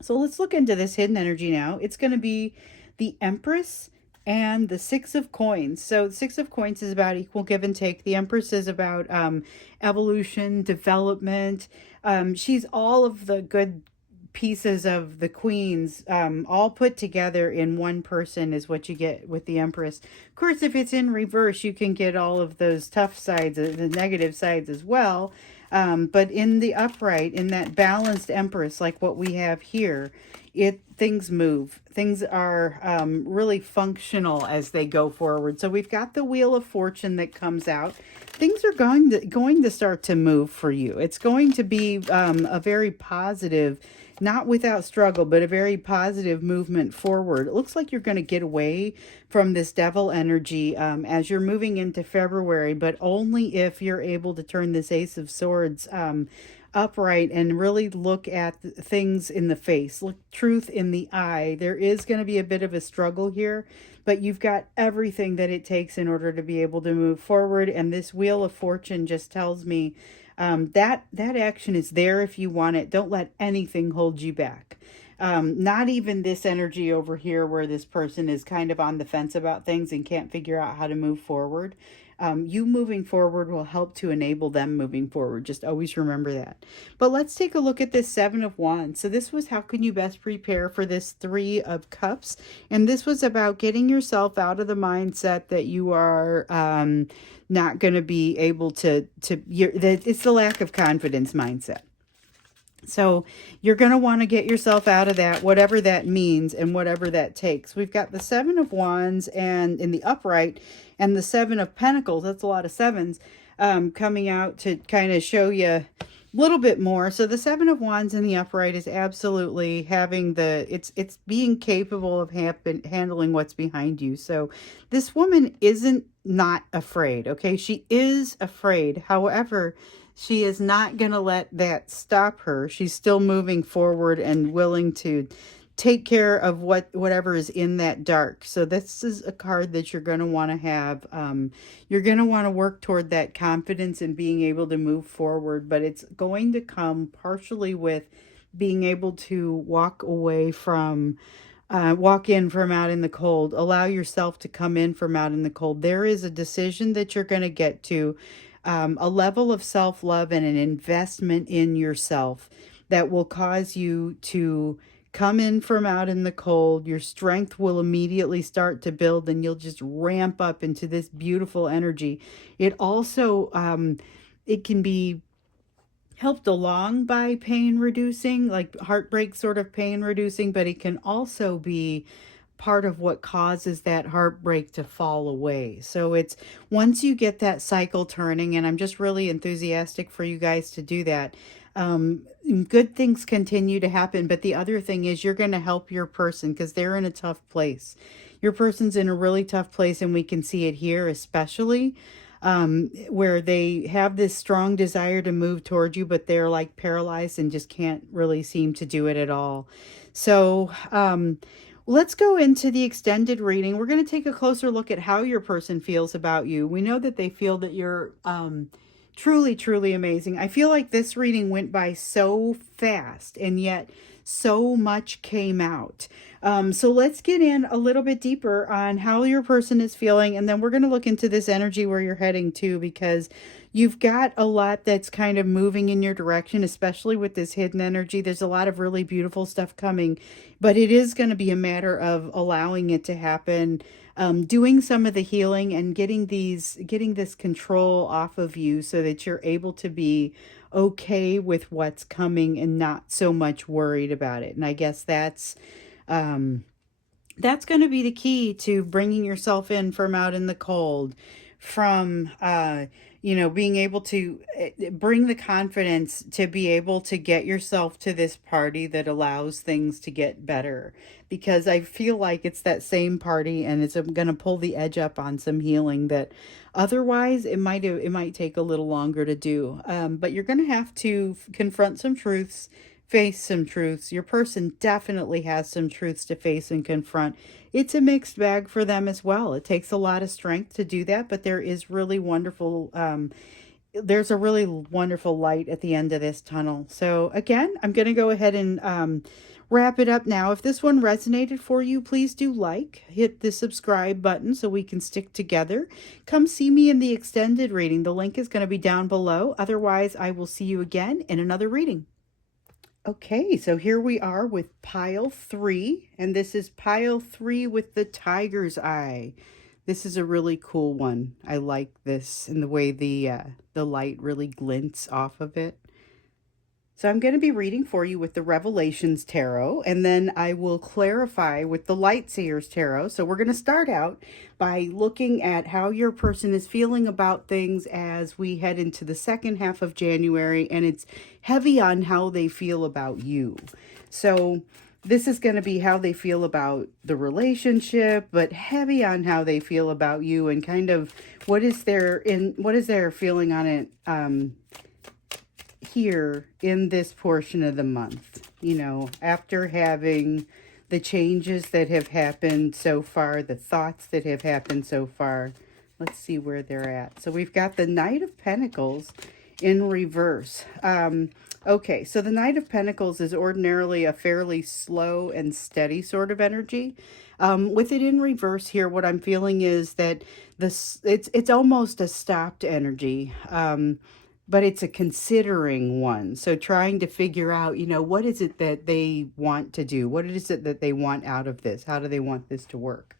So let's look into this hidden energy now. It's going to be the Empress and the Six of Coins. So the Six of Coins is about equal give and take. The Empress is about evolution, development. She's all of the good pieces of the queens all put together in one person is what you get with the Empress. Of course, if it's in reverse, you can get all of those tough sides, the negative sides as well. But in the upright, in that balanced Empress, like what we have here, things move. Things are really functional as they go forward. So we've got the Wheel of Fortune that comes out. Things are going to start to move for you. It's going to be a very positive, not without struggle, but a very positive movement forward. It looks like you're going to get away from this devil energy as you're moving into February, but only if you're able to turn this Ace of Swords upright and really look at things in the face, look truth in the eye. There is going to be a bit of a struggle here, but you've got everything that it takes in order to be able to move forward. And this Wheel of Fortune just tells me that action is there if you want it. Don't let anything hold you back. Not even this energy over here where this person is kind of on the fence about things and can't figure out how to move forward. You moving forward will help to enable them moving forward. Just always remember that. But let's take a look at this Seven of Wands. So this was how can you best prepare for this Three of Cups. And this was about getting yourself out of the mindset that you are not going to be able it's the lack of confidence mindset. So you're going to want to get yourself out of that, whatever that means and whatever that takes. We've got the Seven of Wands and in the upright and the Seven of Pentacles. That's a lot of sevens coming out to kind of show you a little bit more. So the Seven of Wands in the upright is absolutely having it's being capable of handling what's behind you. So this woman isn't not afraid. Okay. She is afraid. However, she is not going to let that stop her. She's still moving forward and willing to take care of whatever is in that dark. So this is a card that you're going to want to have. You're going to want to work toward that confidence and being able to move forward, but it's going to come partially with being able to walk in from out in the cold. Allow yourself to come in from out in the cold. There is a decision that you're going to get to, a level of self-love and an investment in yourself that will cause you to come in from out in the cold. Your strength will immediately start to build and you'll just ramp up into this beautiful energy. It also, it can be helped along by pain reducing, like heartbreak sort of pain reducing, but it can also be part of what causes that heartbreak to fall away. So it's once you get that cycle turning, and I'm just really enthusiastic for you guys to do that. Good things continue to happen, but the other thing is you're going to help your person because they're in a tough place. Your person's in a really tough place, and we can see it here especially, where they have this strong desire to move toward you, but they're like paralyzed and just can't really seem to do it at all. So Let's go into the extended reading. We're going to take a closer look at how your person feels about you. We know that they feel that you're truly, truly amazing. I feel like this reading went by so fast, and yet so much came out. So let's get in a little bit deeper on how your person is feeling, and then we're going to look into this energy where you're heading to, because you've got a lot that's kind of moving in your direction, especially with this hidden energy. There's a lot of really beautiful stuff coming, but it is going to be a matter of allowing it to happen, doing some of the healing and getting this control off of you so that you're able to be okay with what's coming and not so much worried about it. And I guess um, that's going to be the key to bringing yourself in from out in the cold, from being able to bring the confidence to be able to get yourself to this party that allows things to get better, because I feel like it's that same party, and it's going to pull the edge up on some healing that otherwise it might take a little longer to do. But you're going to have to confront some truths, face some truths. Your person definitely has some truths to face and confront. It's a mixed bag for them as well. It takes a lot of strength to do that, but there's a really wonderful light at the end of this tunnel. So again, I'm going to go ahead and wrap it up now. If this one resonated for you, please do hit the subscribe button so we can stick together. Come see me in the extended reading. The link is going to be down below. Otherwise, I will see you again in another reading. Okay, so here we are with pile 3, and this is pile 3 with the tiger's eye. This is a really cool one. I like this and the way the light really glints off of it. So I'm going to be reading for you with the Revelations Tarot, and then I will clarify with the Lightseers Tarot. So we're going to start out by looking at how your person is feeling about things as we head into the second half of January, and it's heavy on how they feel about you. So this is going to be how they feel about the relationship, but heavy on how they feel about you, and kind of what is their feeling on it here in this portion of the month, after having the changes that have happened so far, the thoughts that have happened so far. Let's see where they're at. So we've got the Knight of Pentacles in reverse. Okay, so the Knight of Pentacles is ordinarily a fairly slow and steady sort of energy. With it in reverse here, what I'm feeling is that it's almost a stopped energy. But it's a considering one. So trying to figure out, what is it that they want to do? What is it that they want out of this? How do they want this to work?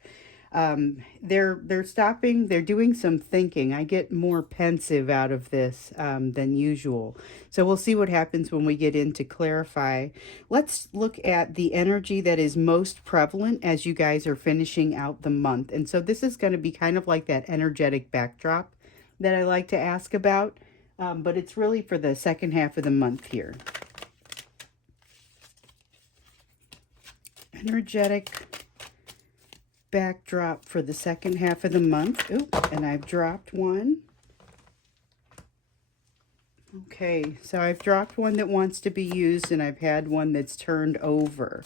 They're stopping, they're doing some thinking. I get more pensive out of this than usual. So we'll see what happens when we get in to clarify. Let's look at the energy that is most prevalent as you guys are finishing out the month. And so this is going to be kind of like that energetic backdrop that I like to ask about. But it's really for the second half of the month here. Energetic backdrop for the second half of the month. Ooh, and I've dropped one. Okay, so I've dropped one that wants to be used, and I've had one that's turned over.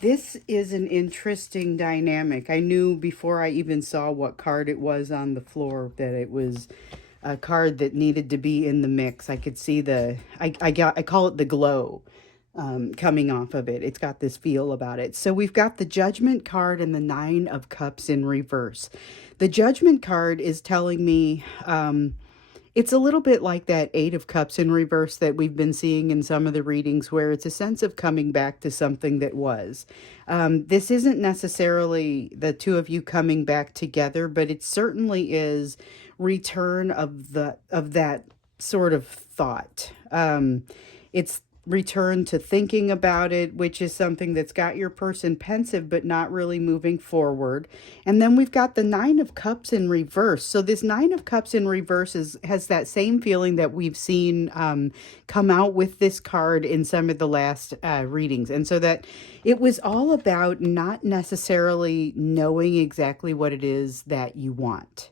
This is an interesting dynamic. I knew before I even saw what card it was on the floor that it was a card that needed to be in the mix. I could see I call it the glow coming off of it. It's got this feel about it. So we've got the Judgment card and the Nine of Cups in reverse. The Judgment card is telling me it's a little bit like that Eight of Cups in reverse that we've been seeing in some of the readings, where it's a sense of coming back to something that was. This isn't necessarily the two of you coming back together, but it certainly is return of that sort of thought. It's return to thinking about it, which is something that's got your person pensive but not really moving forward. And then we've got the Nine of Cups in reverse. So this Nine of Cups in reverse has that same feeling that we've seen come out with this card in some of the last readings. And so that it was all about not necessarily knowing exactly what it is that you want.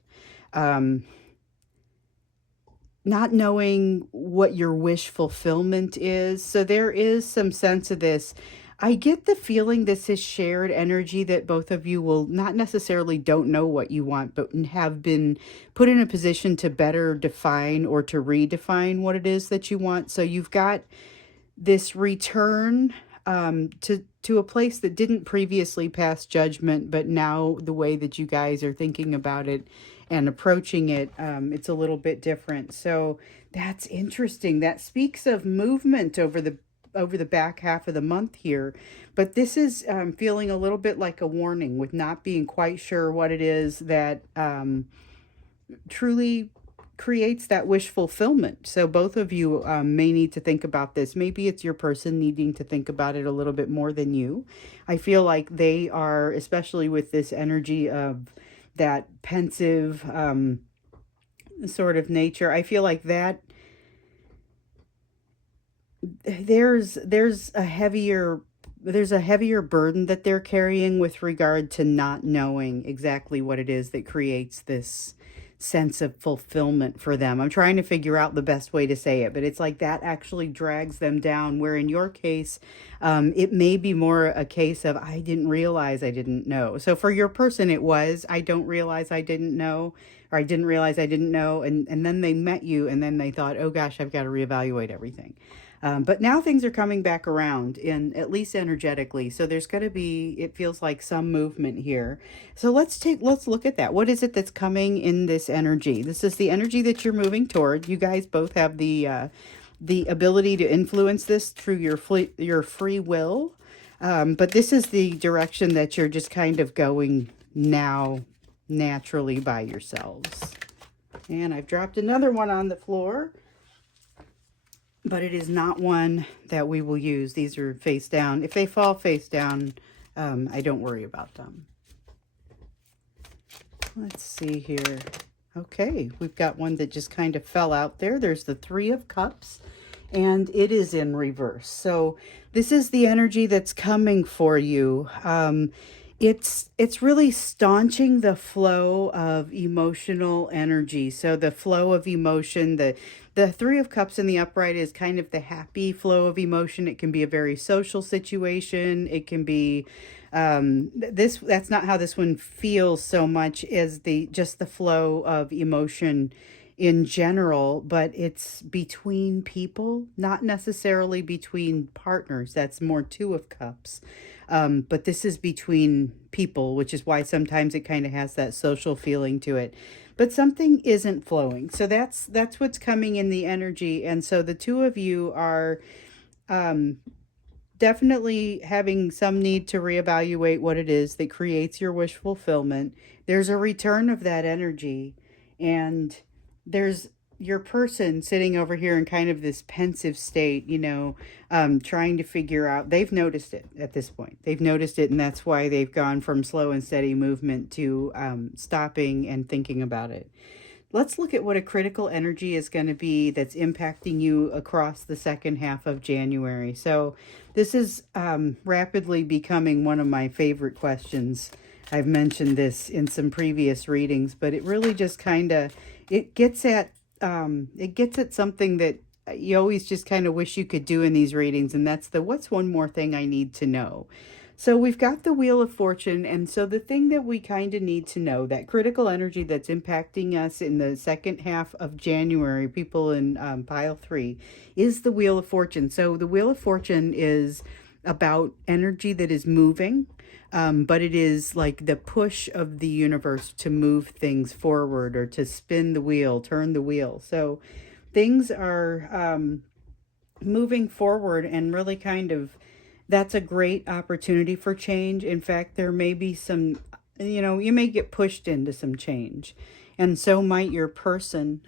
Not knowing what your wish fulfillment is. So there is some sense of this. I get the feeling this is shared energy that both of you will not necessarily don't know what you want, but have been put in a position to better define or to redefine what it is that you want. So you've got this return to a place that didn't previously pass judgment, but now the way that you guys are thinking about it and approaching it, it's a little bit different. So that's interesting. That speaks of movement over the back half of the month here. But this is feeling a little bit like a warning with not being quite sure what it is that truly creates that wish fulfillment. So both of you may need to think about this. Maybe it's your person needing to think about it a little bit more than you. I feel like they are, especially with this energy of that pensive sort of nature. I feel like that there's a heavier burden that they're carrying with regard to not knowing exactly what it is that creates this sense of fulfillment for them. I'm trying to figure out the best way to say it, but it's like that actually drags them down. Where in your case, it may be more a case of, I didn't realize I didn't know. So for your person, it was, I don't realize I didn't know, or I didn't realize I didn't know. And then they met you and then they thought, oh gosh, I've got to reevaluate everything. But now things are coming back around, in at least energetically. So there's going to be, it feels like, some movement here. So let's look at that. What is it that's coming in this energy? This is the energy that you're moving toward. You guys both have the ability to influence this through your free will. But this is the direction that you're just kind of going now naturally by yourselves. And I've dropped another one on the floor, but it is not one that we will use. These are face down. If they fall face down, I don't worry about them. Let's see here. Okay, we've got one that just kind of fell out there. There's the Three of Cups, and it is in reverse. So this is the energy that's coming for you. It's really staunching the flow of emotional energy. So the flow of emotion, the Three of Cups in the upright is kind of the happy flow of emotion. It can be a very social situation. It can be that's not how this one feels so much as just the flow of emotion in general, but it's between people, not necessarily between partners. That's more Two of Cups. But this is between people, which is why sometimes it kind of has that social feeling to it. But something isn't flowing. So that's what's coming in the energy. And so the two of you are definitely having some need to reevaluate what it is that creates your wish fulfillment. There's a return of that energy, and there's your person sitting over here in kind of this pensive state, trying to figure out. They've noticed it at this point. They've noticed it, and that's why they've gone from slow and steady movement to stopping and thinking about it. Let's look at what a critical energy is going to be that's impacting you across the second half of January. So this is rapidly becoming one of my favorite questions. I've mentioned this in some previous readings, but it really just kind of, it gets at something that you always just kind of wish you could do in these readings, and that's what's one more thing I need to know. So we've got the Wheel of Fortune, and so the thing that we kind of need to know, that critical energy that's impacting us in the second half of January, people in pile 3, is the Wheel of Fortune. So the Wheel of Fortune is about energy that is moving, but it is like the push of the universe to move things forward or to spin the wheel, turn the wheel. So things are moving forward, and really kind of, that's a great opportunity for change. In fact, there may be some, you may get pushed into some change, and so might your person.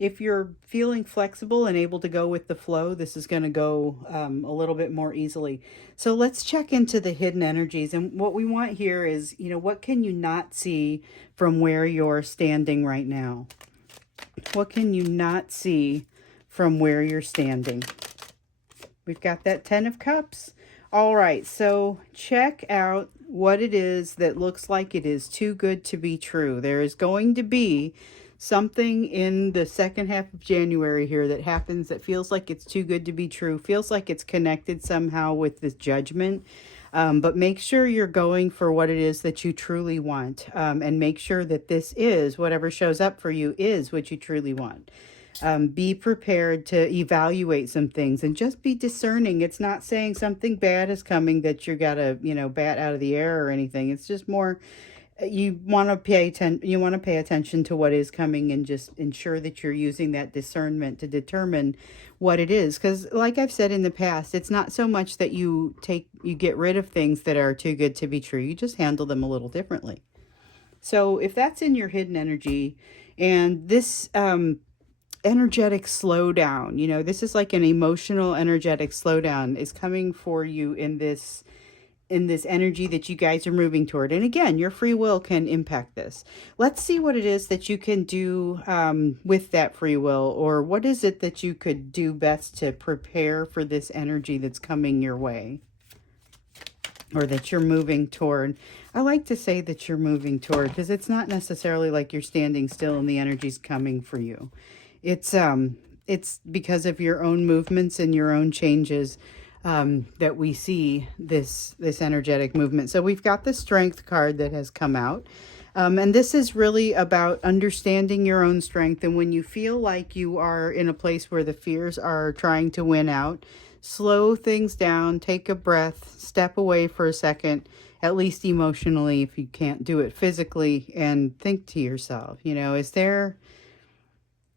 If you're feeling flexible and able to go with the flow, this is going to go a little bit more easily. So let's check into the hidden energies. And what we want here is, what can you not see from where you're standing right now? What can you not see from where you're standing? We've got that Ten of Cups. All right, so check out what it is that looks like it is too good to be true. There is going to be something in the second half of January here that happens that feels like it's too good to be true, feels like it's connected somehow with this judgment. But make sure you're going for what it is that you truly want, and make sure that this is whatever shows up for you is what you truly want. Be prepared to evaluate some things and just be discerning. It's not saying something bad is coming that you gotta, bat out of the air or anything. It's just more you want to pay attention to what is coming and just ensure that you're using that discernment to determine what it is, because like I've said in the past, it's not so much that you get rid of things that are too good to be true. You just handle them a little differently. So if that's in your hidden energy, and this energetic slowdown, this is like an emotional energetic slowdown is coming for you in this energy that you guys are moving toward. And again, your free will can impact this. Let's see what it is that you can do with that free will, or what is it that you could do best to prepare for this energy that's coming your way, or that you're moving toward. I like to say that you're moving toward, because it's not necessarily like you're standing still and the energy's coming for you. It's because of your own movements and your own changes that we see this energetic movement. So we've got the Strength card that has come out. And this is really about understanding your own strength. And when you feel like you are in a place where the fears are trying to win out, slow things down, take a breath, step away for a second, at least emotionally, if you can't do it physically, and think to yourself, is there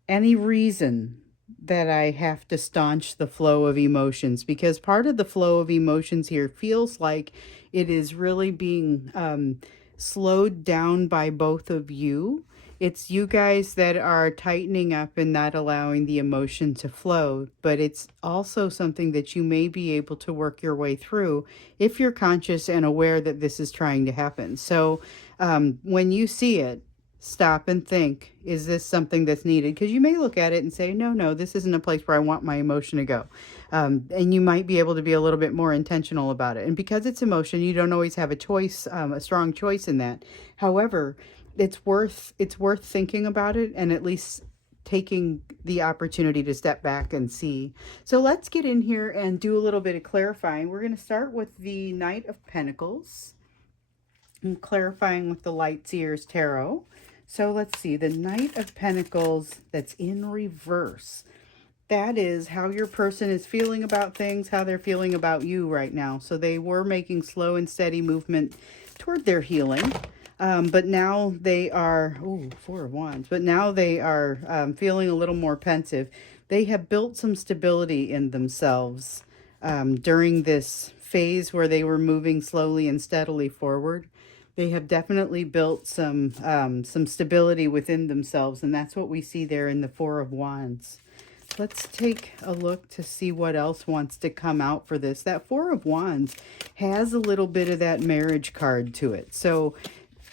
any reason that I have to staunch the flow of emotions? Because part of the flow of emotions here feels like it is really being slowed down by both of you. It's you guys that are tightening up and not allowing the emotion to flow, but it's also something that you may be able to work your way through if you're conscious and aware that this is trying to happen. So when you see it, stop and think, is this something that's needed? Because you may look at it and say, no, this isn't a place where I want my emotion to go. And you might be able to be a little bit more intentional about it. And because it's emotion, you don't always have a choice, a strong choice in that. However, it's worth thinking about it, and at least taking the opportunity to step back and see. So let's get in here and do a little bit of clarifying. We're going to start with the Knight of Pentacles and clarifying with the Light Seers Tarot. So let's see, the Knight of Pentacles that's in reverse. That is how your person is feeling about things, how they're feeling about you right now. So they were making slow and steady movement toward their healing. But now they are, Four of Wands, but now they are feeling a little more pensive. They have built some stability in themselves during this phase where they were moving slowly and steadily forward. They have definitely built some stability within themselves, and that's what we see there in the Four of Wands. Let's take a look to see what else wants to come out for this. That Four of Wands has a little bit of that marriage card to it. So,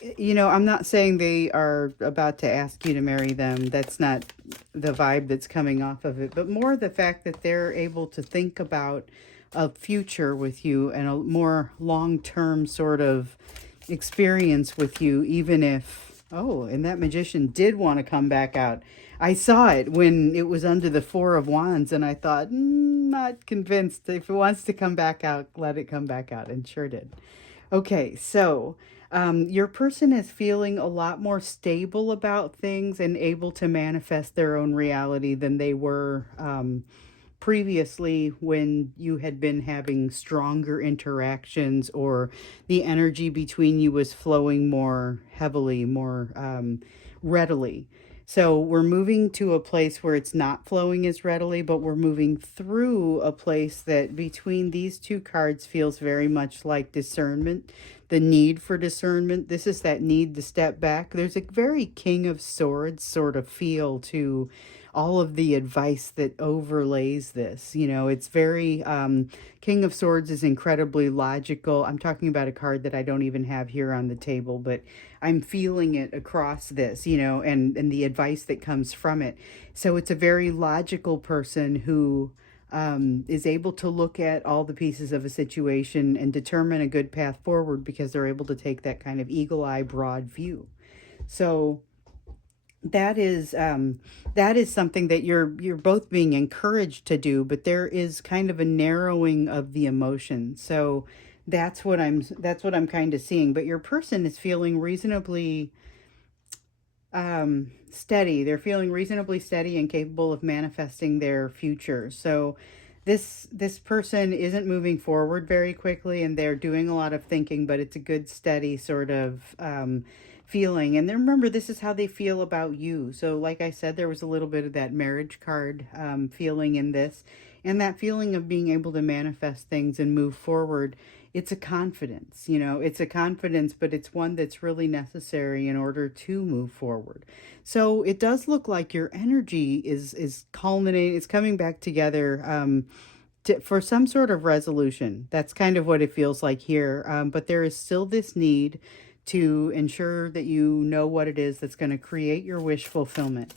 I'm not saying they are about to ask you to marry them. That's not the vibe that's coming off of it, but more the fact that they're able to think about a future with you and a more long-term sort of experience with you, even if, and that Magician did want to come back out. I saw it when it was under the Four of Wands, and I thought, not convinced. If it wants to come back out, let it come back out, and sure did. Okay, so your person is feeling a lot more stable about things and able to manifest their own reality than they were previously, when you had been having stronger interactions, or the energy between you was flowing more heavily, more readily. So we're moving to a place where it's not flowing as readily, but we're moving through a place that between these two cards feels very much like discernment, the need for discernment. This is that need to step back. There's a very King of Swords sort of feel to all of the advice that overlays this. It's very, King of Swords is incredibly logical. I'm talking about a card that I don't even have here on the table, but I'm feeling it across this, and the advice that comes from it. So it's a very logical person who is able to look at all the pieces of a situation and determine a good path forward, because they're able to take that kind of eagle eye, broad view. So that is that is something that you're both being encouraged to do, but there is kind of a narrowing of the emotion. So that's what I'm kind of seeing. But your person is feeling reasonably steady. They're feeling reasonably steady and capable of manifesting their future. So this person isn't moving forward very quickly, and they're doing a lot of thinking, but it's a good steady sort of feeling. And then remember, this is how they feel about you. So like I said, there was a little bit of that marriage card feeling in this, and that feeling of being able to manifest things and move forward. It's a confidence, it's a confidence, but it's one that's really necessary in order to move forward. So it does look like your energy is culminating, it's coming back together for some sort of resolution. That's kind of what it feels like here. But there is still this need to ensure that you know what it is that's going to create your wish fulfillment.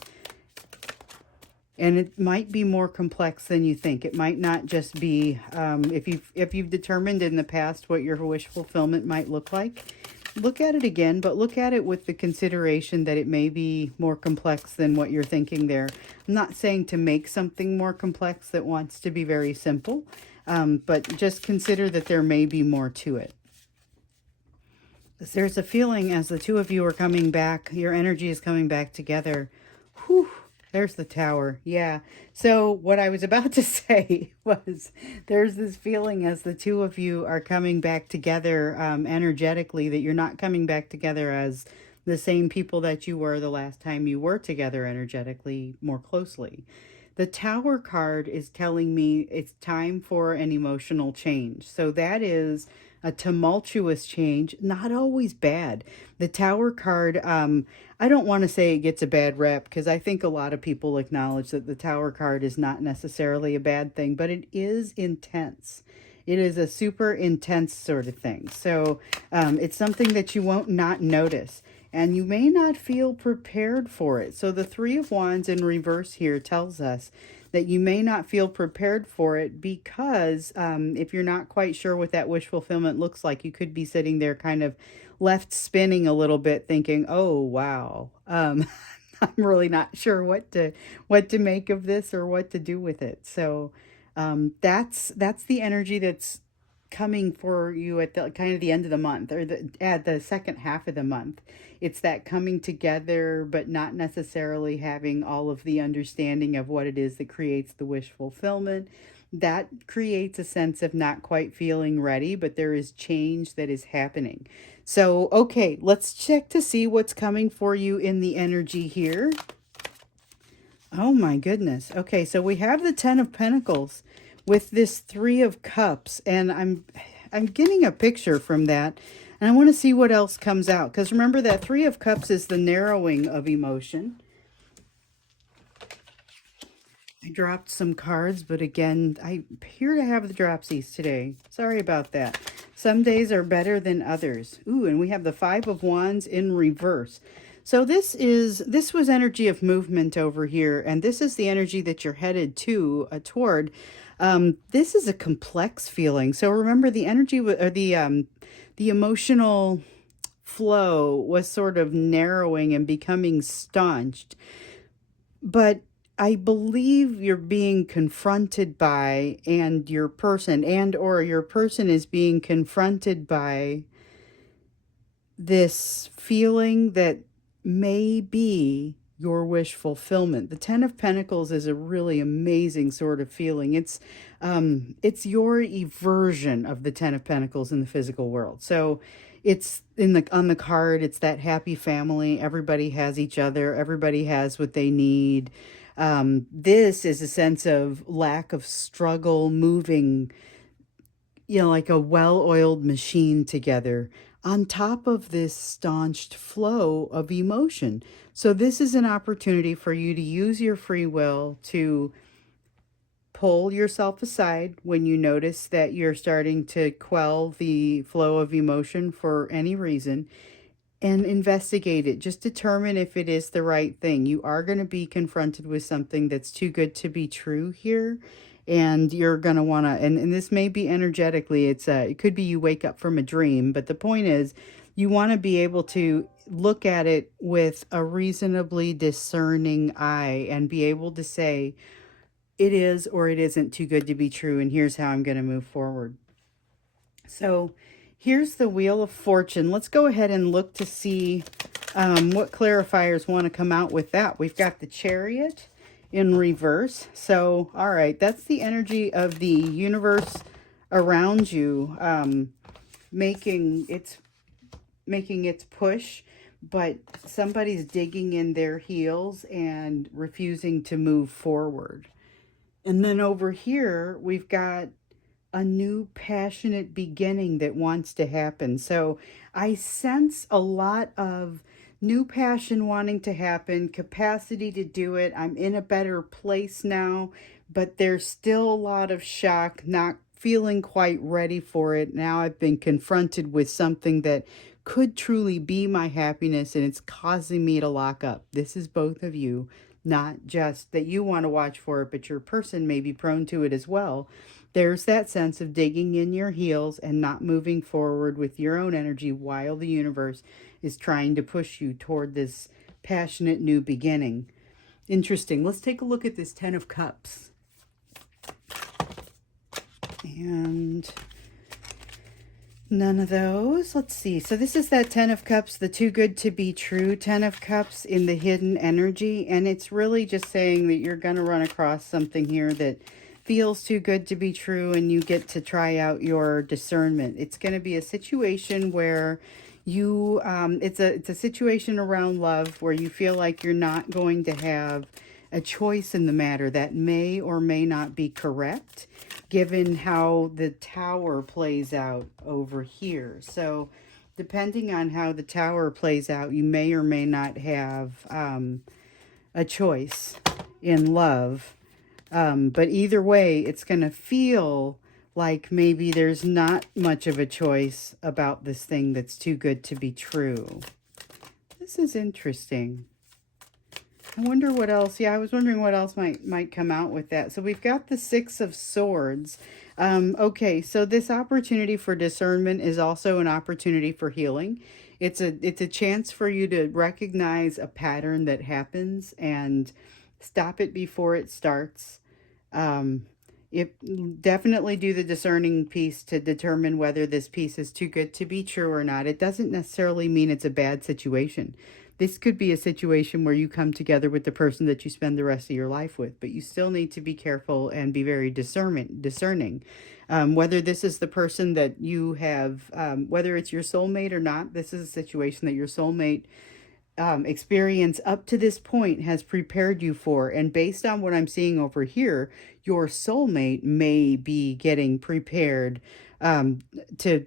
And it might be more complex than you think. It might not just be if you've determined in the past what your wish fulfillment might look like. Look at it again, but look at it with the consideration that it may be more complex than what you're thinking there. I'm not saying to make something more complex that wants to be very simple, but just consider that there may be more to it. There's a feeling as the two of you are coming back, your energy is coming back together. Whew, there's the tower. Yeah. So what I was about to say was there's this feeling as the two of you are coming back together energetically, that you're not coming back together as the same people that you were the last time you were together energetically more closely. The Tower card is telling me it's time for an emotional change. So that is a tumultuous change, not always bad. The Tower card, I don't want to say it gets a bad rep, because I think a lot of people acknowledge that the Tower card is not necessarily a bad thing, but it is intense. It is a super intense sort of thing. So it's something that you won't not notice. And you may not feel prepared for it. So the Three of Wands in reverse here tells us that you may not feel prepared for it, because if you're not quite sure what that wish fulfillment looks like, you could be sitting there kind of left spinning a little bit, thinking, "Oh wow, I'm really not sure what to make of this or what to do with it." So that's the energy that's coming for you at the kind of the end of the month, or at the second half of the month. It's that coming together, but not necessarily having all of the understanding of what it is that creates the wish fulfillment. That creates a sense of not quite feeling ready, but there is change that is happening. So, okay, let's check to see what's coming for you in the energy here. Oh my goodness. Okay, so we have the 10 of Pentacles with this 3 of Cups, and I'm getting a picture from that. And I want to see what else comes out, because remember that 3 of Cups is the narrowing of emotion. I dropped some cards, but again, I appear to have the dropsies today. Sorry about that. Some days are better than others. Ooh, and we have the 5 of Wands in reverse. So this was energy of movement over here, and this is the energy that you're headed to toward. This is a complex feeling. So remember, the energy or the emotional flow was sort of narrowing and becoming staunched. But I believe you're being confronted by, and your person is being confronted by this feeling that may be your wish fulfillment. The 10 of Pentacles is a really amazing sort of feeling. It's your eversion of the 10 of Pentacles in the physical world. So it's on the card, it's that happy family. Everybody has each other, everybody has what they need. This is a sense of lack of struggle, moving, like a well-oiled machine together, on top of this staunched flow of emotion. So this is an opportunity for you to use your free will to pull yourself aside when you notice that you're starting to quell the flow of emotion for any reason, and investigate it. Just determine if it is the right thing. You are going to be confronted with something that's too good to be true here. And you're going to want to, and this may be energetically, it could be you wake up from a dream, but the point is you want to be able to look at it with a reasonably discerning eye and be able to say, it is or it isn't too good to be true, and here's how I'm going to move forward. So here's the Wheel of Fortune. Let's go ahead and look to see what clarifiers want to come out with that. We've got the Chariot in reverse. So, all right, that's the energy of the universe around you, making its push, but somebody's digging in their heels and refusing to move forward. And then over here, we've got a new passionate beginning that wants to happen. So I sense a lot of new passion wanting to happen, capacity to do it. I'm in a better place now, but there's still a lot of shock, not feeling quite ready for it. Now I've been confronted with something that could truly be my happiness, and it's causing me to lock up. This is both of you, not just that you want to watch for it, but your person may be prone to it as well. There's that sense of digging in your heels and not moving forward with your own energy while the universe is trying to push you toward this passionate new beginning. Interesting. Let's take a look at this Ten of Cups. And none of those. Let's see. So this is that Ten of Cups, the too good to be true Ten of Cups in the hidden energy. And it's really just saying that you're going to run across something here that feels too good to be true, and you get to try out your discernment. It's going to be a situation where you, it's a situation around love where you feel like you're not going to have a choice in the matter. That may or may not be correct, given how the Tower plays out over here. So depending on how the Tower plays out, you may or may not have a choice in love. But either way, it's going to feel like maybe there's not much of a choice about this thing that's too good to be true. This is interesting. I wonder what else. Yeah, I was wondering what else might come out with that. So we've got the Six of Swords. Okay, so this opportunity for discernment is also an opportunity for healing. It's a chance for you to recognize a pattern that happens and stop it before it starts. Definitely do the discerning piece to determine whether this piece is too good to be true or not. It doesn't necessarily mean it's a bad situation. This could be a situation where you come together with the person that you spend the rest of your life with, but you still need to be careful and be very discerning. Whether this is the person that you have, whether it's your soulmate or not, this is a situation that your soulmate experience up to this point has prepared you for. And based on what I'm seeing over here, your soulmate may be getting prepared um, to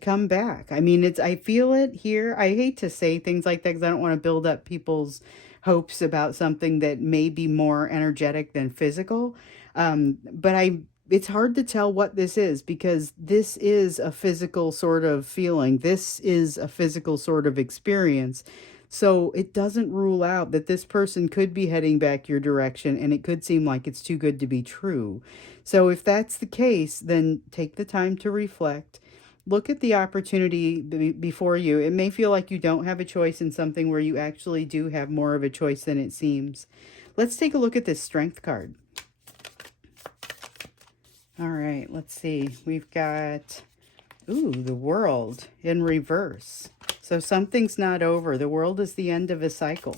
come back. I mean, I feel it here. I hate to say things like that because I don't want to build up people's hopes about something that may be more energetic than physical. But it's hard to tell what this is, because this is a physical sort of feeling. This is a physical sort of experience. So it doesn't rule out that this person could be heading back your direction, and it could seem like it's too good to be true. So if that's the case, then take the time to reflect. Look at the opportunity before you. It may feel like you don't have a choice in something where you actually do have more of a choice than it seems. Let's take a look at this Strength card. All right, let's see. We've got, ooh, the World in reverse. So something's not over. The world is the end of a cycle.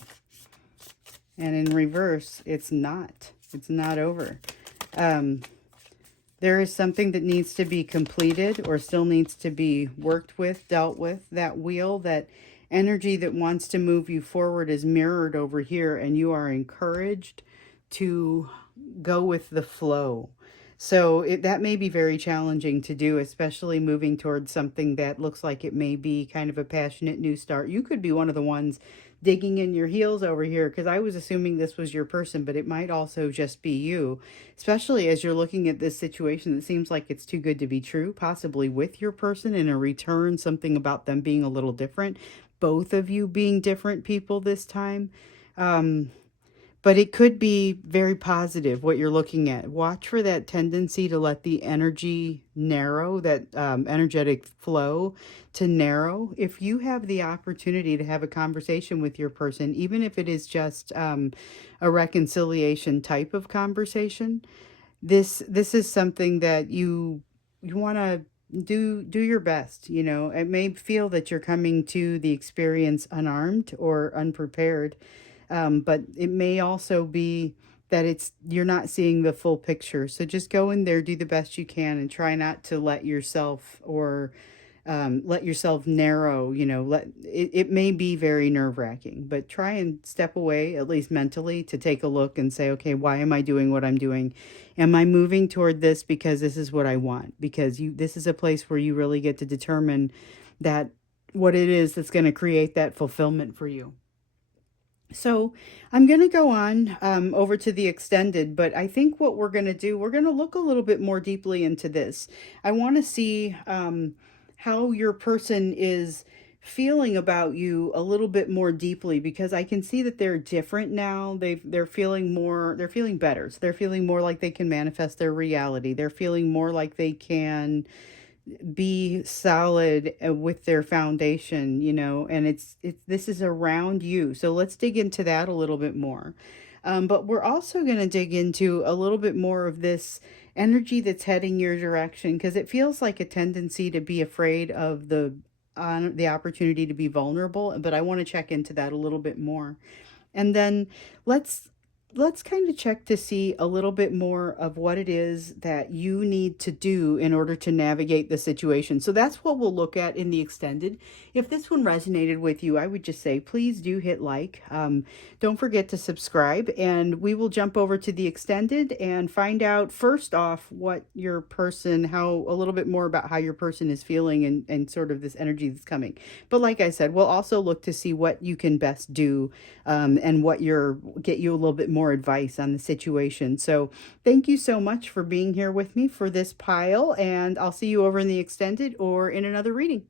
And in reverse, it's not. It's not over. There is something that needs to be completed or still needs to be worked with, dealt with. That wheel, that energy that wants to move you forward is mirrored over here, and you are encouraged to go with the flow. So that may be very challenging to do, especially moving towards something that looks like it may be kind of a passionate new start. You could be one of the ones digging in your heels over here, because I was assuming this was your person, but it might also just be you, especially as you're looking at this situation that seems like it's too good to be true, possibly with your person in a return, something about them being a little different, both of you being different people this time. but it could be very positive what you're looking at. Watch for that tendency to let the energy narrow, that energetic flow to narrow. If you have the opportunity to have a conversation with your person, even if it is just a reconciliation type of conversation, this is something that you want to do your best. You know, it may feel that you're coming to the experience unarmed or unprepared, but it may also be that it's you're not seeing the full picture. So just go in there, do the best you can, and try not to let yourself narrow. You know, it may be very nerve wracking, but try and step away, at least mentally, to take a look and say, okay, why am I doing what I'm doing? Am I moving toward this because this is what I want? Because this is a place where you really get to determine that what it is that's going to create that fulfillment for you. So I'm going to go on over to the extended, but I think what we're going to do, we're going to look a little bit more deeply into this. I want to see how your person is feeling about you a little bit more deeply, because I can see that they're different now. They're feeling more, they're feeling better. So they're feeling more like they can manifest their reality. They're feeling more like they can be solid with their foundation, you know, and it's this is around you. So let's dig into that a little bit more. But we're also going to dig into a little bit more of this energy that's heading your direction, because it feels like a tendency to be afraid of the opportunity to be vulnerable. But I want to check into that a little bit more. And then let's let's kind of check to see a little bit more of what it is that you need to do in order to navigate the situation. So that's what we'll look at in the extended. If this one resonated with you, I would just say please do hit like. Don't forget to subscribe, and we will jump over to the extended and find out first off what your person, how a little bit more about how your person is feeling, and sort of this energy that's coming. But like I said, we'll also look to see what you can best do, and get you a little bit more advice on the situation. So thank you so much for being here with me for this pile, and I'll see you over in the extended or in another reading.